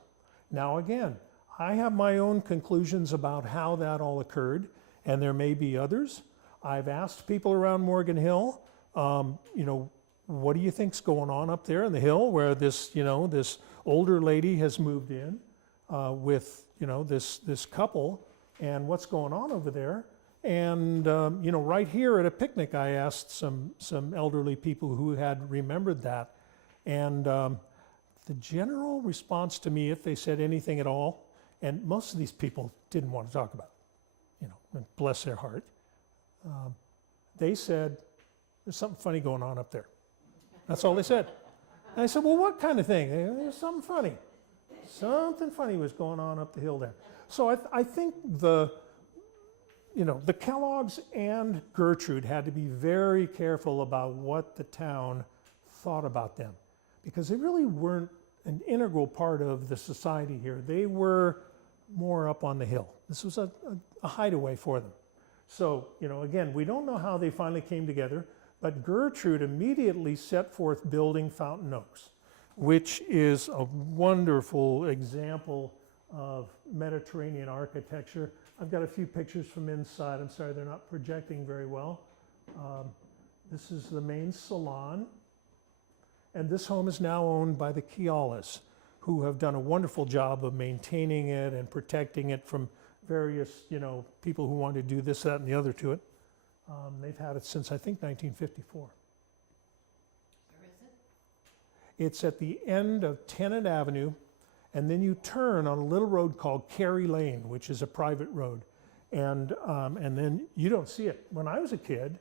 Now again, I have my own conclusions about how that all occurred, and there may be others. I've asked people around Morgan Hill, what do you think's going on up there in the hill where this older lady has moved in with, this couple, and what's going on over there? And, right here at a picnic, I asked some elderly people who had remembered that. And the general response to me, if they said anything at all, and most of these people didn't want to talk about it, and bless their heart, they said, there's something funny going on up there. That's all they said. And I said, well, what kind of thing? There's something funny. Something funny was going on up the hill there. So I think the Kellogg's and Gertrude had to be very careful about what the town thought about them, because they really weren't an integral part of the society here. They were more up on the hill. This was a hideaway for them. So, again, we don't know how they finally came together, but Gertrude immediately set forth building Fountain Oaks, which is a wonderful example of Mediterranean architecture. I've got a few pictures from inside. I'm sorry, they're not projecting very well. This is the main salon. And this home is now owned by the Kealas, who have done a wonderful job of maintaining it and protecting it from various, people who want to do this, that, and the other to it. They've had it since, I think, 1954. Where is it? It's at the end of Tennant Avenue, and then you turn on a little road called Cary Lane, which is a private road. And then you don't see it. When I was a kid,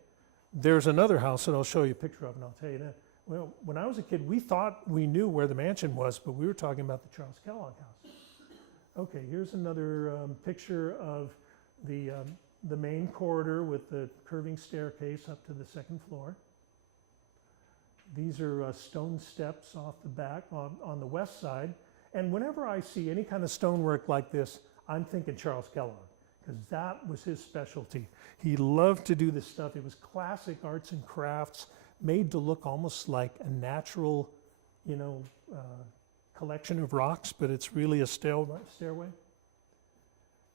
there's another house that I'll show you a picture of, and I'll tell you that. Well, when I was a kid, we thought we knew where the mansion was, but we were talking about the Charles Kellogg house. Okay, here's another picture of the main corridor with the curving staircase up to the second floor. These are stone steps off the back on the west side. And whenever I see any kind of stonework like this, I'm thinking Charles Kellogg, because that was his specialty. He loved to do this stuff. It was classic arts and crafts, made to look almost like a natural, collection of rocks, but it's really a stairway.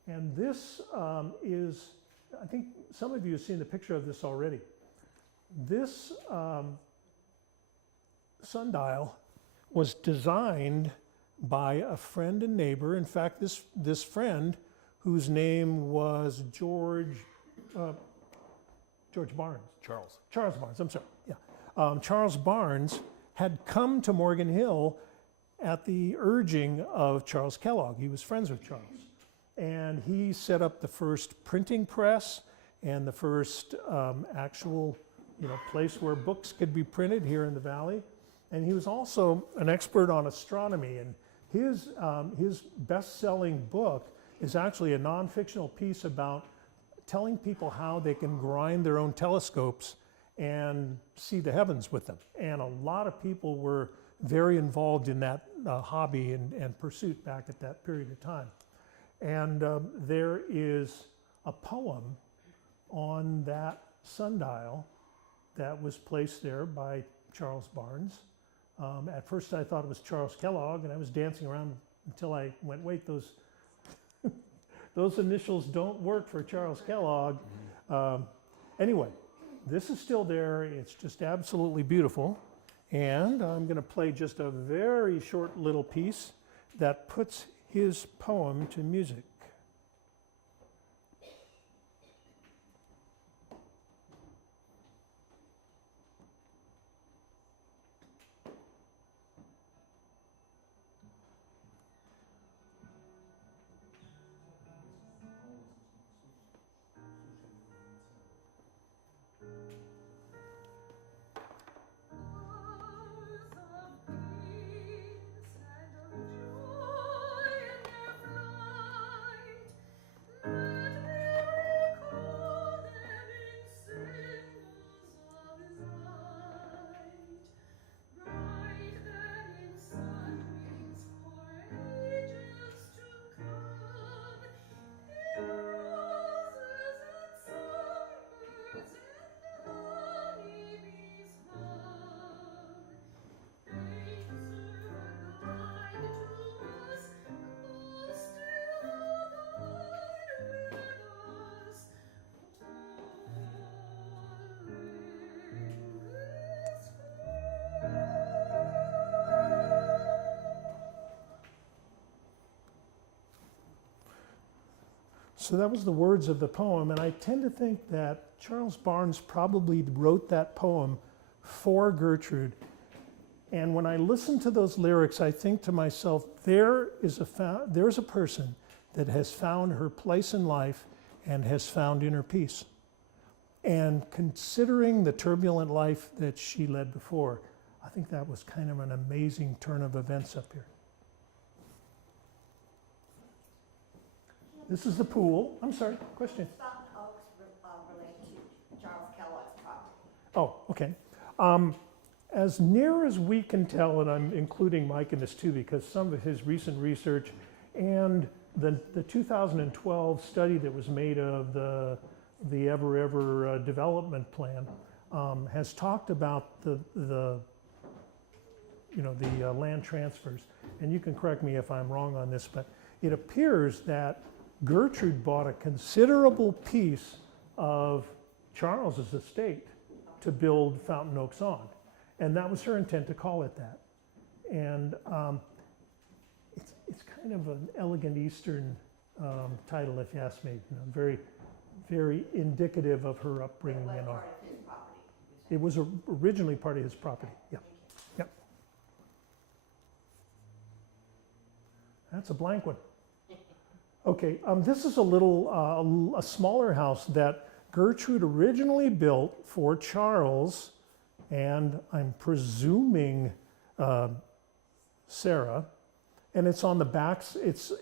And this is, I think some of you have seen the picture of this already. This sundial was designed by a friend and neighbor. In fact, this friend, whose name was George Barnes. Charles Barnes, I'm sorry, yeah. Charles Barnes had come to Morgan Hill at the urging of Charles Kellogg. He was friends with Charles. And he set up the first printing press and the first actual place where books could be printed here in the valley. And he was also an expert on astronomy. And his best-selling book is actually a non-fictional piece about telling people how they can grind their own telescopes and see the heavens with them. And a lot of people were very involved in that hobby and pursuit back at that period of time. And there is a poem on that sundial that was placed there by Charles Barnes. At first I thought it was Charles Kellogg, and I was dancing around until I went, wait, those initials don't work for Charles Kellogg. Anyway, this is still there. It's just absolutely beautiful. And I'm going to play just a very short little piece that puts his poem to music. So that was the words of the poem, and I tend to think that Charles Barnes probably wrote that poem for Gertrude. And when I listen to those lyrics, I think to myself, there's a person that has found her place in life and has found inner peace. And considering the turbulent life that she led before, I think that was kind of an amazing turn of events up here. This is the pool. I'm sorry, question. Does Fountain Oaks relate to Charles Kellogg's property? Oh, okay. As near as we can tell, and I'm including Mike in this too, because some of his recent research and the 2012 study that was made of the HAHrev development plan has talked about the land transfers. And you can correct me if I'm wrong on this, but it appears that Gertrude bought a considerable piece of Charles's estate to build Fountain Oaks on. And that was her intent to call it that. And it's kind of an elegant Eastern title, if you ask me. Very, very indicative of her upbringing It was and all. part of his property. It was originally part of his property. Yeah. Yep. That's a blank one. Okay, this is a smaller house that Gertrude originally built for Charles, and I'm presuming Sarah. and it's on the backs. It's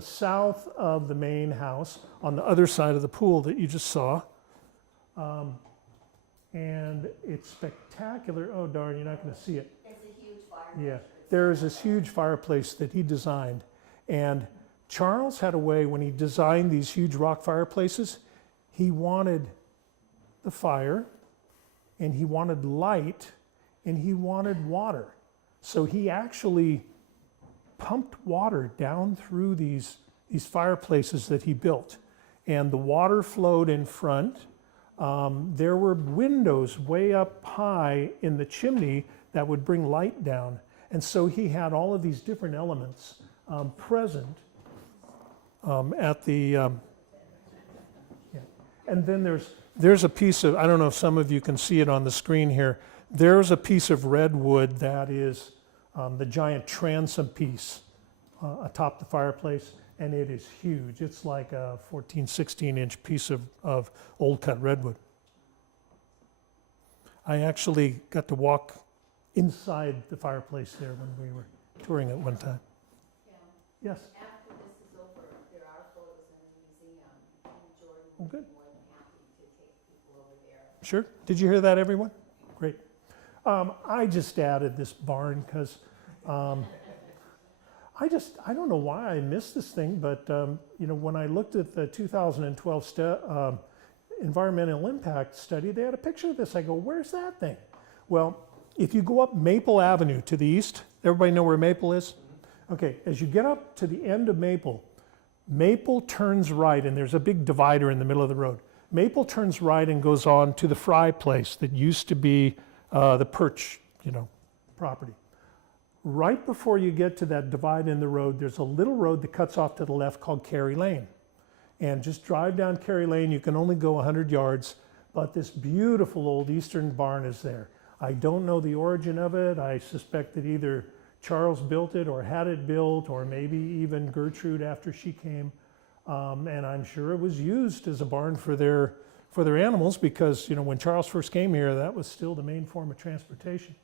south of the main house on the other side of the pool that you just saw. And it's spectacular. Oh darn, you're not going to see it. It's a huge fire. Yeah, there is this huge fireplace that he designed. And Charles had a way when he designed these huge rock fireplaces, he wanted the fire, and he wanted light, and he wanted water. So he actually pumped water down through these fireplaces that he built. And the water flowed in front. There were windows way up high in the chimney that would bring light down. And so he had all of these different elements present at the, yeah. And then there's a piece of, I don't know if some of you can see it on the screen here, there's a piece of redwood that is the giant transom piece atop the fireplace, and it is huge. It's like a 14, 16-inch piece of old cut redwood. I actually got to walk inside the fireplace there when we were touring it one time. Yeah. Yes. After this is over, there are photos in the museum, and Jordan Oh, would be good. more than happy to take people over there. Sure. Did you hear that, everyone? Great. I just added this barn because I don't know why I missed this thing, but you know, when I looked at the 2012 environmental impact study, they had a picture of this. I go, where's that thing? Well, if you go up Maple Avenue to the east, everybody know where Maple is? Okay, as you get up to the end of Maple, Maple turns right, and there's a big divider in the middle of the road. Maple turns right and goes on to the Fry place that used to be the Perch, you know, property. Right before you get to that divide in the road, there's a little road that cuts off to the left called Carey Lane. And just drive down Carey Lane, you can only go 100 yards, but this beautiful old eastern barn is there. I don't know the origin of it. I suspect that either Charles built it or had it built, or maybe even Gertrude after she came. And I'm sure it was used as a barn for their animals, because, you know, when Charles first came here, that was still the main form of transportation.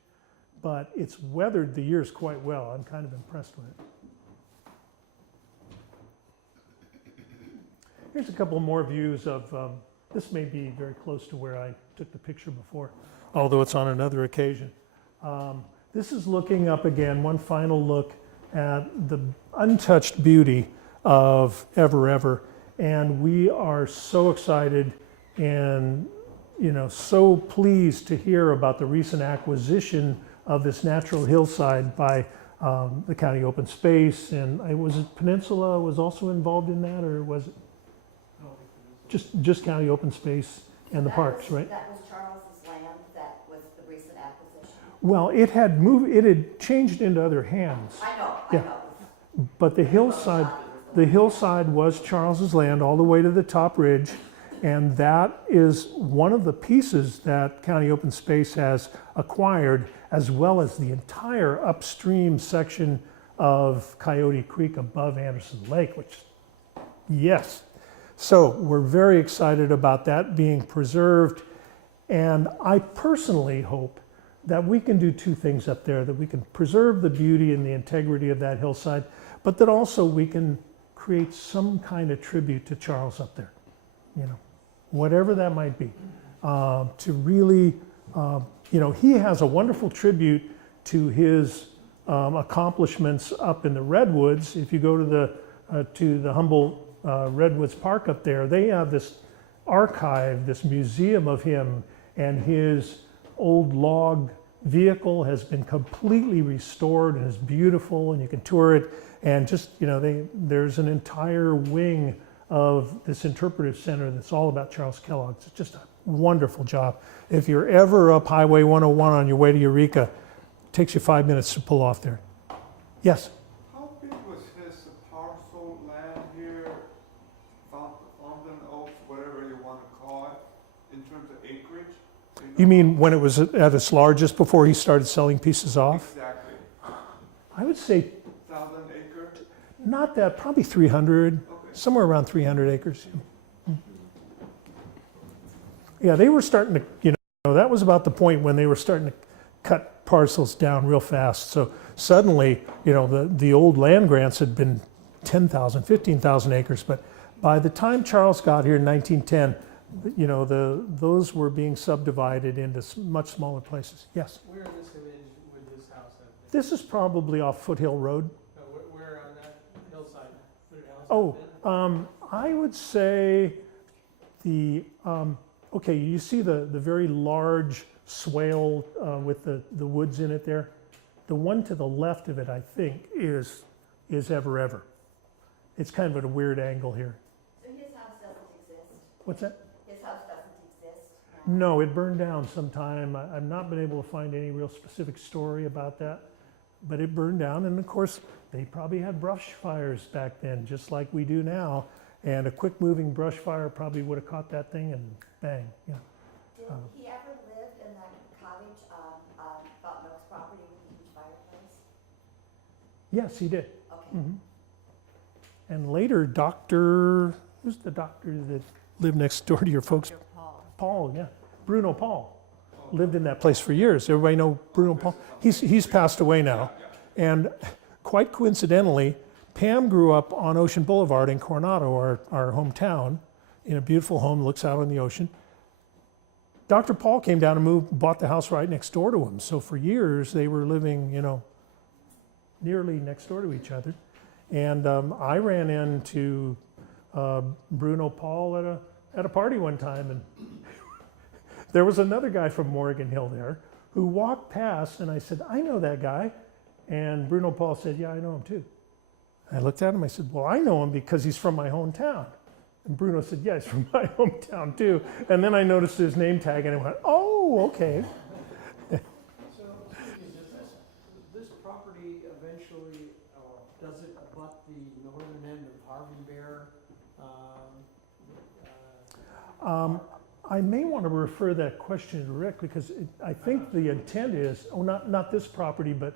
But it's weathered the years quite well. I'm kind of impressed with it. Here's a couple more views of, this may be very close to where I took the picture before, although it's on another occasion. This is looking up again, one final look at the untouched beauty of HAHrev. And we are so excited and, you know, so pleased to hear about the recent acquisition of this natural hillside by the county open space. And was it Peninsula was also involved in that, or was it just county open space and the parks, right? That was Charles's land, that was the recent acquisition. Well, it had moved, it had changed into other hands. I know, Yeah. I know. But the hillside was Charles's land all the way to the top ridge. And that is one of the pieces that county open space has acquired, as well as the entire upstream section of Coyote Creek above Anderson Lake, which, yes. So we're very excited about that being preserved. And I personally hope that we can do two things up there, that we can preserve the beauty and the integrity of that hillside, but that also we can create some kind of tribute to Charles up there, you know, whatever that might be, to really, you know, he has a wonderful tribute to his accomplishments up in the Redwoods. If you go to the Humboldt Redwoods Park up there, they have this archive, this museum of him, and his old log vehicle has been completely restored and is beautiful, and you can tour it. And just, you know, there's an entire wing of this interpretive center that's all about Charles Kellogg. It's just a wonderful job. If you're ever up Highway 101 on your way to Eureka, it takes you 5 minutes to pull off there. Yes? How big was his parcel land here, Fountain Oaks, whatever you want to call it, in terms of acreage? Do You know? mean when it was at its largest before he started selling pieces off? Exactly. I would say 1,000 acre? not that, probably 300, Okay. somewhere around 300 acres. Yeah, they were starting to, you know, that was about the point when they were starting to cut parcels down real fast. So suddenly, the old land grants had been 10,000, 15,000 acres, but by the time Charles got here in 1910, those were being subdivided into much smaller places. Yes? Where in this image would this house have been? This is probably off Foothill Road. Where on that hillside would it house Oh, have been? I would say okay, you see the very large swale with the woods in it there? The one to the left of it, I think, is HAHrev. It's kind of at a weird angle here. So his house doesn't exist? What's that? His house doesn't exist? No, it burned down sometime. I've not been able to find any real specific story about that, but it burned down. And of course, they probably had brush fires back then, just like we do now. And a quick moving brush fire probably would have caught that thing and bang, yeah. Did he ever live in that cottage on Fountain Oaks property with the huge fireplace? Yes, he did. Okay. Mhm. And later, who's the doctor that lived next door to your folks? Dr. Paul. Paul, yeah. Bruno Paul lived in that place for years. Everybody know Bruno Paul? He's passed away now. And quite coincidentally, Pam grew up on Ocean Boulevard in Coronado, our hometown, in a beautiful home, looks out on the ocean. Dr. Paul came down and bought the house right next door to him. So for years, they were living, nearly next door to each other. And I ran into Bruno Paul at a party one time, and there was another guy from Morgan Hill there who walked past, and I said, I know that guy. And Bruno Paul said, yeah, I know him too. I looked at him, I said, well, I know him because he's from my hometown. And Bruno said, yeah, he's from my hometown too. And then I noticed his name tag and I went, oh, okay. So, is this property eventually, does it abut the northern end of HAHrev? I may want to refer that question to Rick because I think the intent is, not this property, but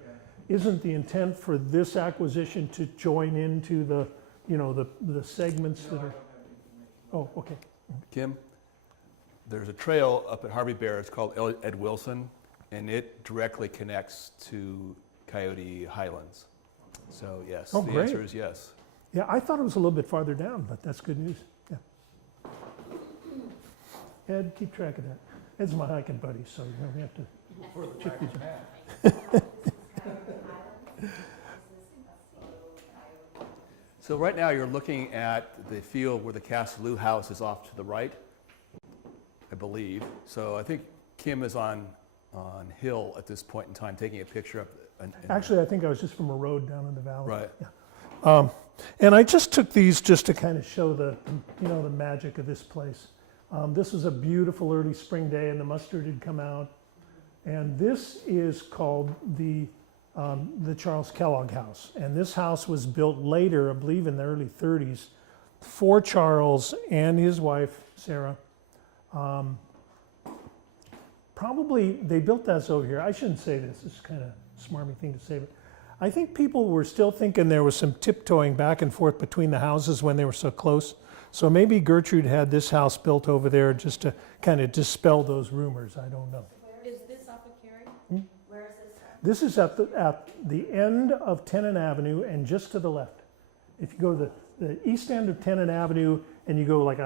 isn't the intent for this acquisition to join into the segments that are? Oh, okay. Kim, there's a trail up at Harvey Bear. It's called Ed Wilson, and it directly connects to Coyote Highlands. So yes, Oh, the great. answer is yes. Yeah, I thought it was a little bit farther down, but that's good news. Yeah. Ed, keep track of that. Ed's my hiking buddy, so we have to check these out. So right now you're looking at the field where the Castalou house is off to the right, I believe. So I think Kim is on hill at this point in time, taking a picture of. Actually, I think I was just from a road down in the valley. Right. Yeah. And I just took these just to kind of show the magic of this place. This was a beautiful early spring day, and the mustard had come out. And this is called the Charles Kellogg House. And this house was built later, I believe in the early 30s, for Charles and his wife, Sarah. Probably, they built this over here. I shouldn't say this. This is kind of a smarmy thing to say, but I think people were still thinking there was some tiptoeing back and forth between the houses when they were so close. So maybe Gertrude had this house built over there just to kind of dispel those rumors. I don't know. Is this off of Cary? Where is this? This is at the end of Tennant Avenue and just to the left. If you go to the east end of Tennant Avenue and you go like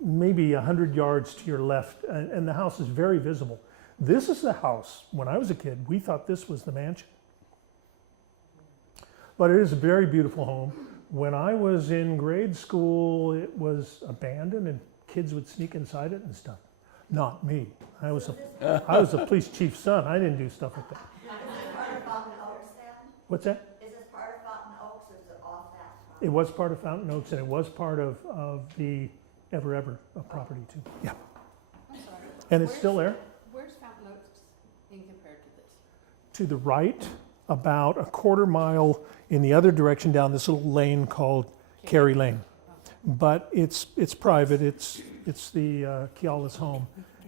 maybe 100 yards to your left, and the house is very visible. This is the house. When I was a kid, we thought this was the mansion. But it is a very beautiful home. When I was in grade school, it was abandoned and kids would sneak inside it and stuff. Not me. I was a police chief's son. I didn't do stuff like that. Is this part of Fountain Oaks then? What's that? Is this part of Fountain Oaks or is it off that? It was part of Fountain Oaks, and it was part of the HAHrev property too. Yeah, I'm sorry. and it's still there. Where's Fountain Oaks in compared to this? To the right, about a quarter mile in the other direction down this little lane called Cary Lane. But it's private. It's the Kealis home,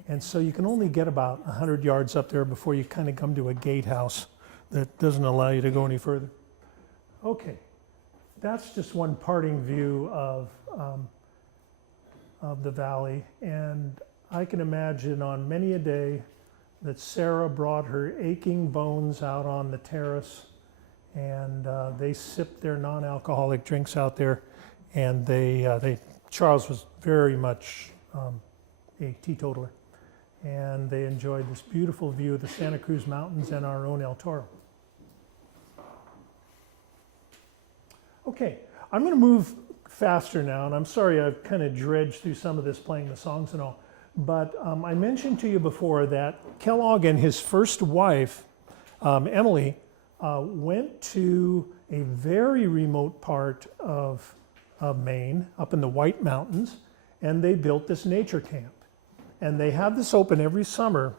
and so you can only get about 100 yards up there before you kind of come to a gatehouse that doesn't allow you to go any further. Okay, that's just one parting view of the valley, and I can imagine on many a day that Sarah brought her aching bones out on the terrace, and they sipped their non-alcoholic drinks out there, and Charles was very much a teetotaler, and they enjoyed this beautiful view of the Santa Cruz Mountains and our own El Toro. Okay, I'm going to move faster now, and I'm sorry I've kind of dredged through some of this playing the songs and all, but I mentioned to you before that Kellogg and his first wife, Emily, went to a very remote part of Maine, up in the White Mountains, and they built this nature camp. And they had this open every summer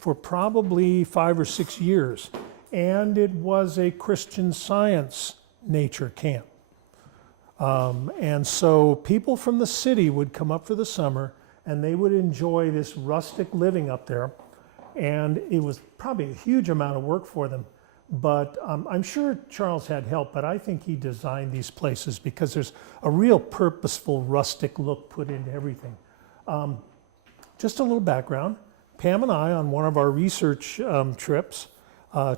for probably 5 or 6 years, and it was a Christian Science nature camp. And so people from the city would come up for the summer, and they would enjoy this rustic living up there. And it was probably a huge amount of work for them. But I'm sure Charles had help, but I think he designed these places because there's a real purposeful rustic look put into everything. Just a little background. Pam and I, on one of our research trips,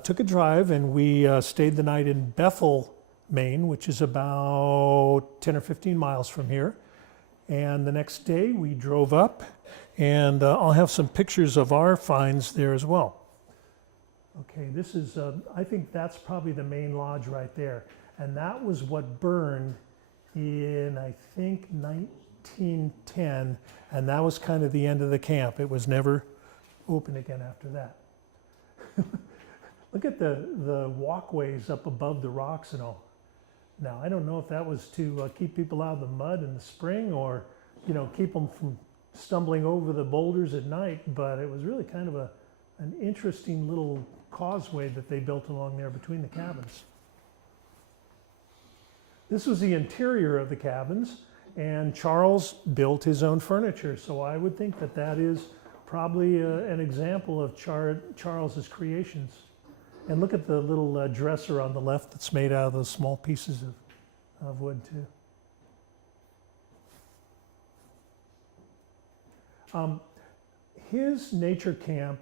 took a drive, and we stayed the night in Bethel, Maine, which is about 10 or 15 miles from here. And the next day we drove up, and I'll have some pictures of our finds there as well. Okay, this is, I think that's probably the main lodge right there. And that was what burned in, I think, 1910, and that was kind of the end of the camp. It was never open again after that. Look at the walkways up above the rocks and all. Now, I don't know if that was to keep people out of the mud in the spring, or, keep them from stumbling over the boulders at night, but it was really kind of an interesting little causeway that they built along there between the cabins. This was the interior of the cabins, and Charles built his own furniture, so I would think that that is probably an example of Charles's creations. And look at the little dresser on the left that's made out of those small pieces of wood too. His nature camp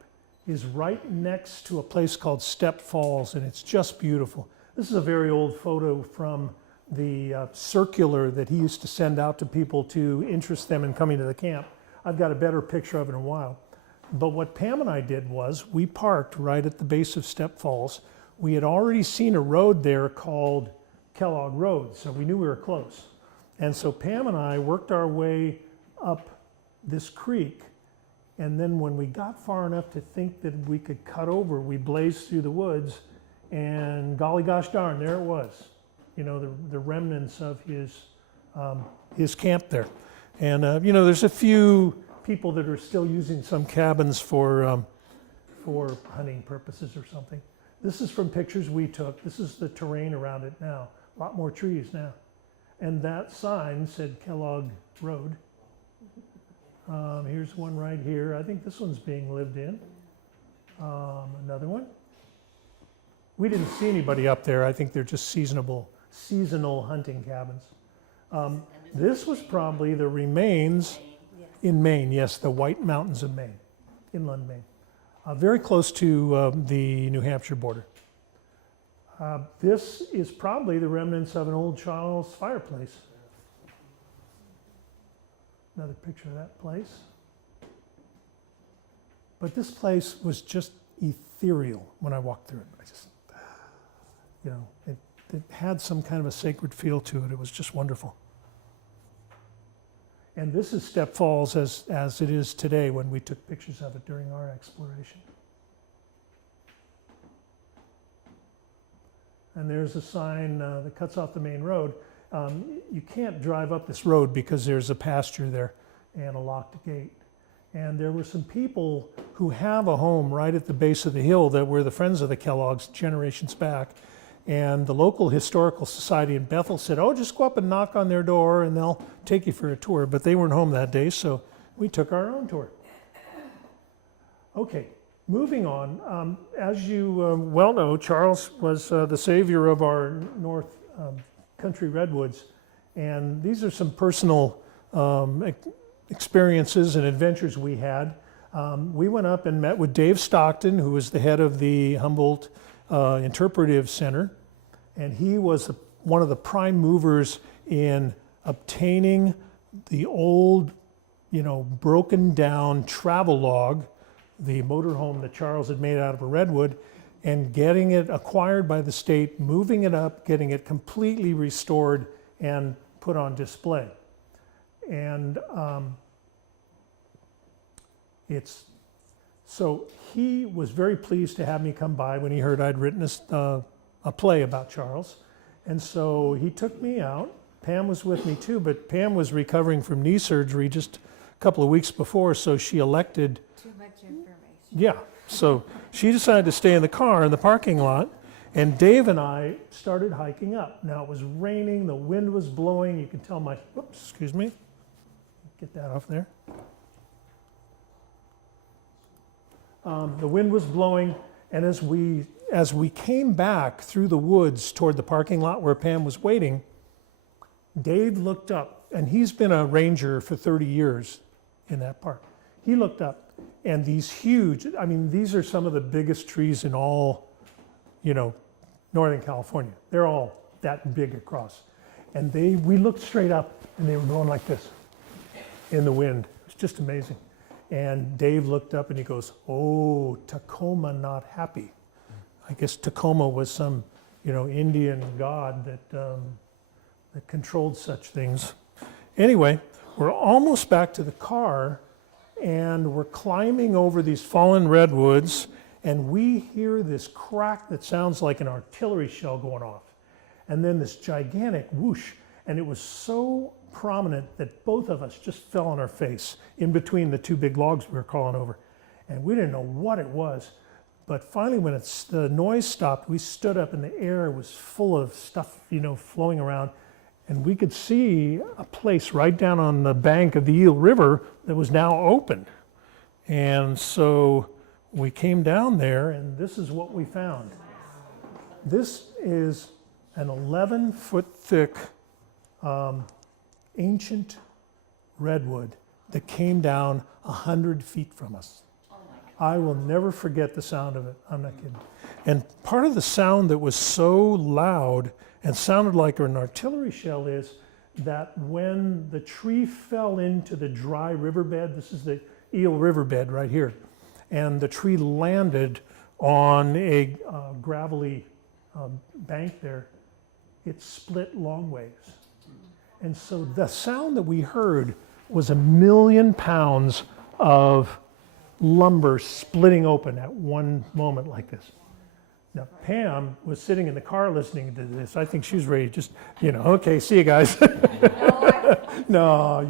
is right next to a place called Step Falls, and it's just beautiful. This is a very old photo from the circular that he used to send out to people to interest them in coming to the camp. I've got a better picture of it in a while. But what Pam and I did was we parked right at the base of Step Falls. We had already seen a road there called Kellogg Road, so we knew we were close. And so Pam and I worked our way up this creek, and then when we got far enough to think that we could cut over, we blazed through the woods, and golly gosh darn, there it was. The remnants of his camp there. And there's a few people that are still using some cabins for hunting purposes or something. This is from pictures we took. This is the terrain around it now. A lot more trees now. And that sign said Kellogg Road. Here's one right here. I think this one's being lived in. Another one. We didn't see anybody up there. I think they're just seasonal hunting cabins. This was probably the remains in Maine, yes, the White Mountains of Maine, inland Maine, very close to the New Hampshire border. This is probably the remnants of an old Charles fireplace. Another picture of that place. But this place was just ethereal when I walked through it. I just, it had some kind of a sacred feel to it. It was just wonderful. And this is Step Falls as it is today when we took pictures of it during our exploration. And there's a sign that cuts off the main road. You can't drive up this road because there's a pasture there and a locked gate. And there were some people who have a home right at the base of the hill that were the friends of the Kellogg's generations back. And the local historical society in Bethel said, oh, just go up and knock on their door and they'll take you for a tour. But they weren't home that day, so we took our own tour. Okay, moving on. As you well know, Charles was the savior of our North Country redwoods. And these are some personal experiences and adventures we had. We went up and met with Dave Stockton, who was the head of the Humboldt Interpretive Center, and he was one of the prime movers in obtaining the old, broken down travel log, the motorhome that Charles had made out of a redwood, and getting it acquired by the state, moving it up, getting it completely restored and put on display. And so he was very pleased to have me come by when he heard I'd written a play about Charles. And so he took me out. Pam was with me too, but Pam was recovering from knee surgery just a couple of weeks before, so she elected. Too much information. Yeah, so she decided to stay in the car in the parking lot, and Dave and I started hiking up. Now it was raining, the wind was blowing. You can tell excuse me, get that off there. The wind was blowing, and as we came back through the woods toward the parking lot where Pam was waiting, Dave looked up, and he's been a ranger for 30 years in that park. He looked up, and these are some of the biggest trees in all, Northern California. They're all that big across. And we looked straight up, and they were going like this in the wind. It's just amazing. And Dave looked up and he goes, "Oh, Tacoma not happy." I guess Tacoma was some, Indian god that controlled such things. Anyway, we're almost back to the car, and we're climbing over these fallen redwoods, and we hear this crack that sounds like an artillery shell going off. And then this gigantic whoosh, and it was so prominent that both of us just fell on our face in between the two big logs we were crawling over. And we didn't know what it was. But finally, when the noise stopped, we stood up and the air was full of stuff, flowing around. And we could see a place right down on the bank of the Eel River that was now open. And so we came down there, and this is what we found. This is an 11-foot thick ancient redwood that came down 100 feet from us. I will never forget the sound of it. I'm not kidding. And part of the sound that was so loud and sounded like an artillery shell is that when the tree fell into the dry riverbed, this is the Eel Riverbed right here, and the tree landed on a gravelly bank there, it split long ways. And so the sound that we heard was 1 million pounds of lumber splitting open at one moment like this. Now, Pam was sitting in the car listening to this. I think she was ready to just, okay, see you guys. No,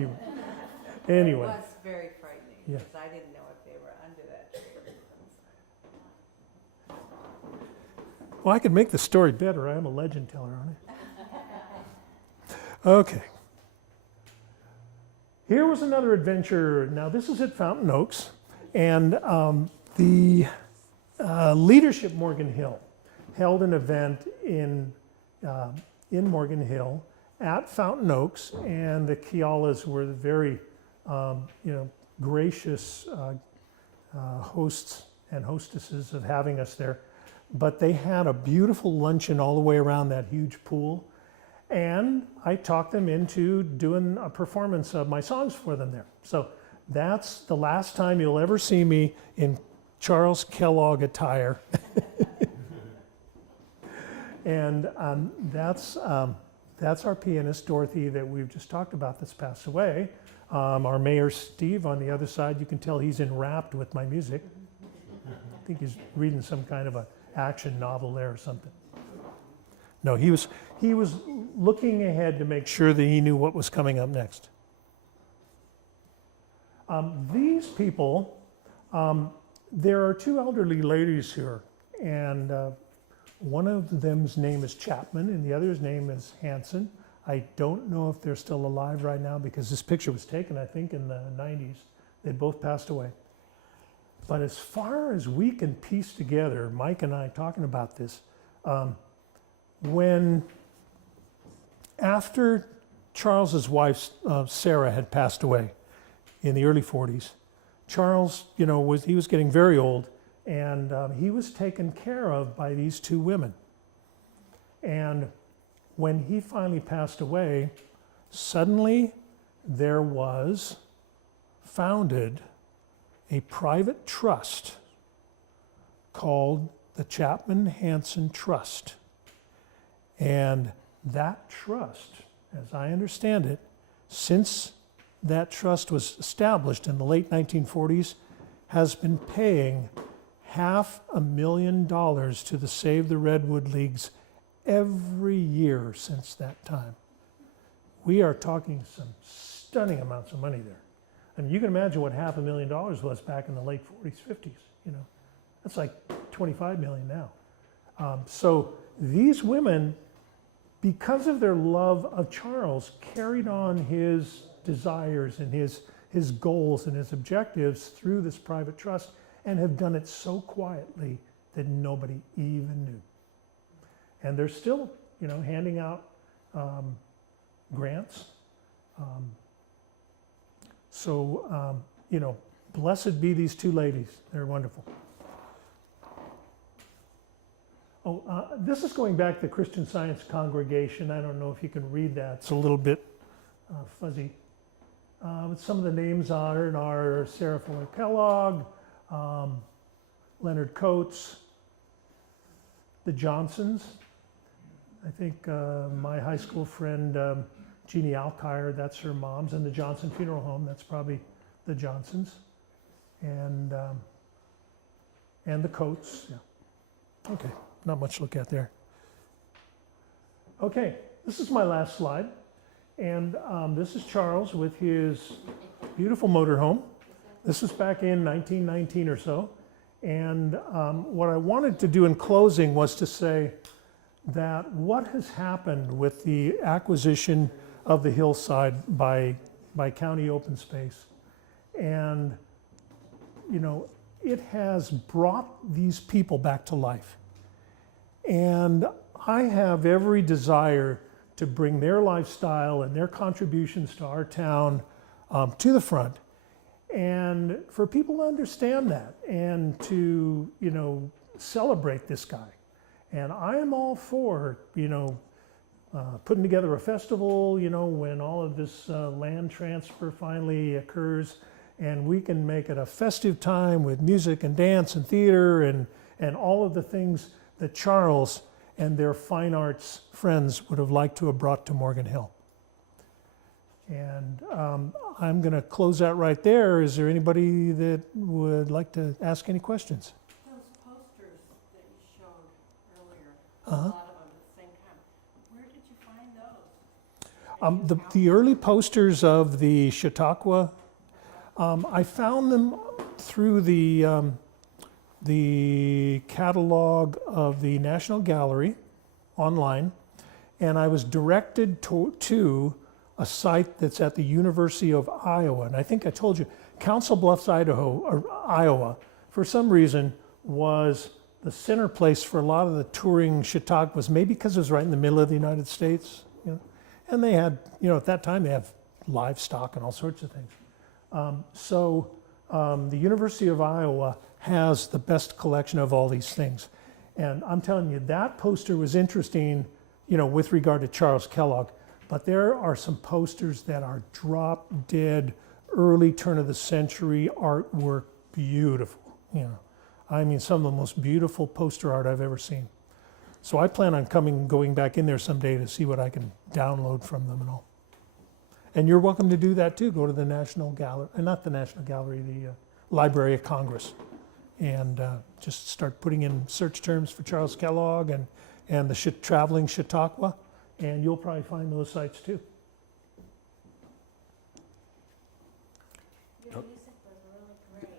anyway. It was very frightening, Yeah. because I didn't know if they were under that tree. Well, I could make the story better. I am a legend teller, aren't I? Okay. Here was another adventure. Now, this is at Fountain Oaks, and the Leadership Morgan Hill held an event in Morgan Hill at Fountain Oaks, and the Kealas were very, gracious hosts and hostesses of having us there. But they had a beautiful luncheon all the way around that huge pool. And I talked them into doing a performance of my songs for them there. So that's the last time you'll ever see me in Charles Kellogg attire. And that's our pianist, Dorothy, that we've just talked about that's passed away. Our mayor, Steve, on the other side, you can tell he's enwrapped with my music. I think he's reading some kind of an action novel there or something. No, he was looking ahead to make sure that he knew what was coming up next. These people, there are two elderly ladies here, and one of them's name is Chapman, and the other's name is Hanson. I don't know if they're still alive right now because this picture was taken, I think, in the 90s. They both passed away. But as far as we can piece together, Mike and I talking about this, after Charles's wife, Sarah, had passed away in the early 40s, Charles, he was getting very old, and he was taken care of by these two women. And when he finally passed away, suddenly there was founded a private trust called the Chapman Hansen Trust. And that trust, as I understand it, since that trust was established in the late 1940s, has been paying $500,000 to the Save the Redwood Leagues every year since that time. We are talking some stunning amounts of money there. I mean, you can imagine what $500,000 was back in the late 40s, 50s, That's like 25 million now. So these women, because of their love of Charles, carried on his desires and his goals and his objectives through this private trust, and have done it so quietly that nobody even knew. And they're still, handing out grants. Blessed be these two ladies. They're wonderful. This is going back to the Christian Science Congregation. I don't know if you can read that. It's a little bit fuzzy. But some of the names on it are Sarah Fuller Kellogg, Leonard Coates, the Johnsons. I think my high school friend Jeannie Alkire, that's her mom's, and the Johnson Funeral Home, that's probably the Johnsons, and the Coates. Yeah. Okay, not much to look at there. Okay, this is my last slide, and this is Charles with his beautiful motorhome. This was back in 1919 or so, and what I wanted to do in closing was to say that what has happened with the acquisition of the hillside by county open space, and it has brought these people back to life, and I have every desire to bring their lifestyle and their contributions to our town to the front, and for people to understand that and to celebrate this guy. And I am all for, putting together a festival, when all of this land transfer finally occurs, and we can make it a festive time with music and dance and theater and all of the things that Charles and their fine arts friends would have liked to have brought to Morgan Hill. And I'm going to close out right there. Is there anybody that would like to ask any questions? Those posters that you showed earlier, a lot of them at the same time. Where did you find those? The early posters of the Chautauqua, I found them through the catalog of the National Gallery online, and I was directed to a site that's at the University of Iowa. And I think I told you, Council Bluffs, Iowa, for some reason was the center place for a lot of the touring Chautauquas, maybe because it was right in the middle of the United States. And they had, at that time, they have livestock and all sorts of things. The University of Iowa has the best collection of all these things. And I'm telling you, that poster was interesting, with regard to Charles Kellogg. But there are some posters that are drop dead, early turn of the century artwork, beautiful. I mean, some of the most beautiful poster art I've ever seen. So I plan on going back in there someday to see what I can download from them and all. And you're welcome to do that too. Go to the National Gallery, not the National Gallery, the Library of Congress, and just start putting in search terms for Charles Kellogg and the traveling Chautauqua, and you'll probably find those sites too. Your music was really great.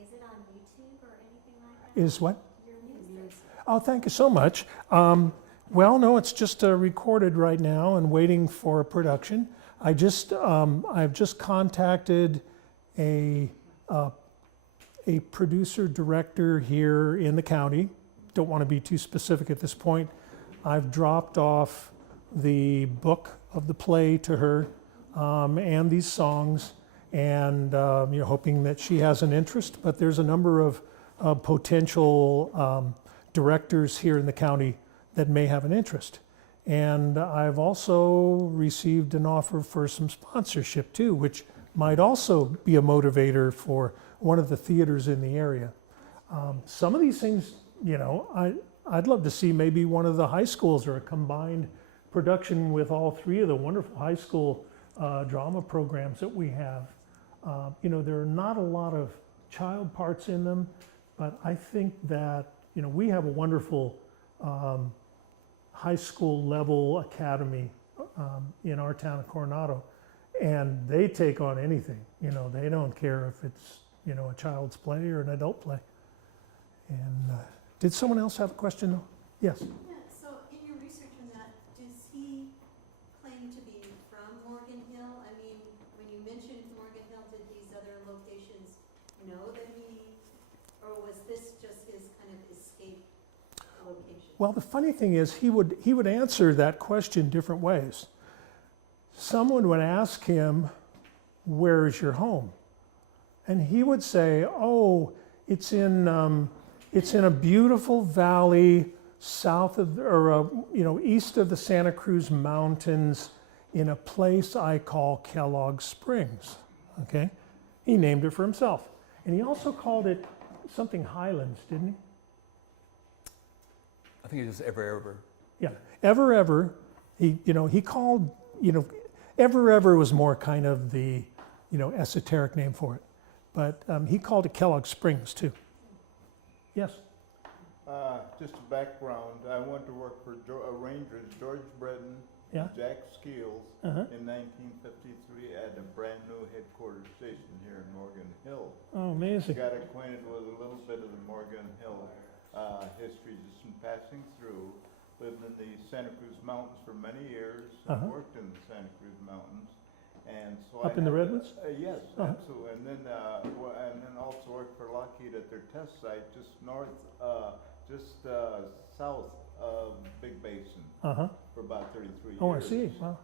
Is it on YouTube or anything like that? Is what? Your music. Oh, thank you so much. Well, no, it's just recorded right now and waiting for production. I've just contacted a producer director here in the county. Don't want to be too specific at this point. I've dropped off the book of the play to her and these songs, and hoping that she has an interest. But there's a number of potential directors here in the county that may have an interest. And I've also received an offer for some sponsorship too, which might also be a motivator for one of the theaters in the area. Some of these things, I'd love to see maybe one of the high schools or a combined production with all three of the wonderful high school drama programs that we have. There are not a lot of child parts in them, but I think that, we have a wonderful high school level academy in our town of Coronado, and they take on anything. They don't care if it's, a child's play or an adult play. And did someone else have a question? though? Yes. Yeah, so in your research on that, does he claim to be from Morgan Hill? I mean, when you mentioned Morgan Hill, did these other locations know that or was this just his kind of escape location? Well, the funny thing is, he would answer that question different ways. Someone would ask him, "Where is your home?" And he would say, "Oh, it's in a beautiful valley south of, east of the Santa Cruz Mountains, in a place I call Kellogg Springs." Okay, he named it for himself, and he also called it something Highlands, didn't he? I think it's just ever. Yeah, Ever. He called, Ever was more kind of the, esoteric name for it. But he called it Kellogg Springs too. Yes? Just a background, I went to work for Rangers, George Bredin, Yeah. Jack Skeels, Uh-huh. in 1953 at a brand new headquarters station here in Morgan Hill. Oh, amazing. Got acquainted with a little bit of the Morgan Hill history just in passing through. Lived in the Santa Cruz Mountains for many years. Uh-huh. Worked in the Santa Cruz Mountains, and so Up in the Redwoods? Yes, Uh-huh. absolutely. And then also worked for Lockheed at their test site just south of Big Basin Uh-huh. for about 33 Oh, I years. see. Wow.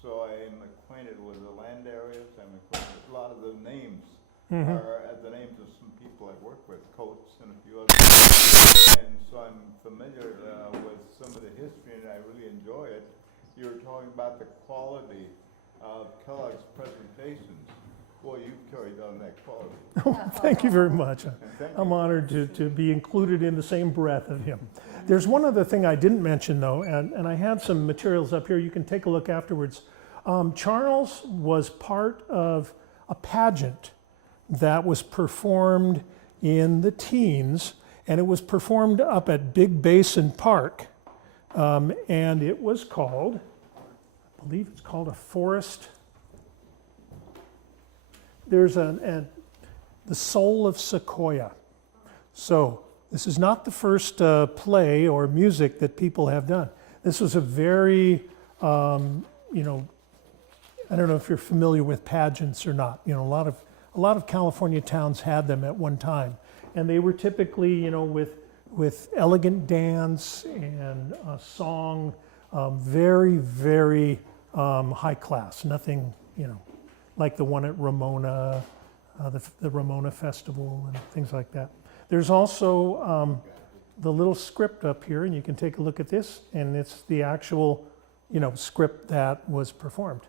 So I am acquainted with the land areas. I'm acquainted with a lot of the names. Mhm. Are the names of some people I work with, Coates and a few others. And so I'm familiar with some of the history, and I really enjoy it. You were talking about the quality of Kellogg's presentations. Well, you've carried on that quality. Thank you very much. Thank I'm you. honored to be included in the same breath of him. There's one other thing I didn't mention though, and I have some materials up here. You can take a look afterwards. Charles was part of a pageant that was performed in the teens, and it was performed up at Big Basin Park, and it was called, I believe it's called a forest. There's the Soul of Sequoia. So this is not the first play or music that people have done. This was a very, I don't know if you're familiar with pageants or not. A lot of California towns had them at one time, and they were typically, with elegant dance and song, very, very high class. Nothing, like the one at Ramona, the Ramona Festival and things like that. There's also the little script up here, and you can take a look at this, and it's the actual, script that was performed.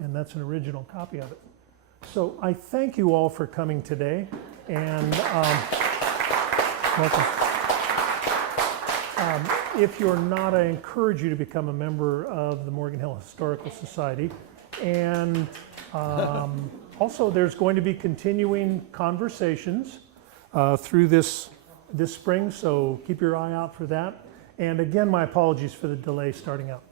And that's an original copy of it. So I thank you all for coming today, and welcome. If you're not, I encourage you to become a member of the Morgan Hill Historical Society. And also, there's going to be continuing conversations through this spring, so keep your eye out for that. And again, my apologies for the delay starting out.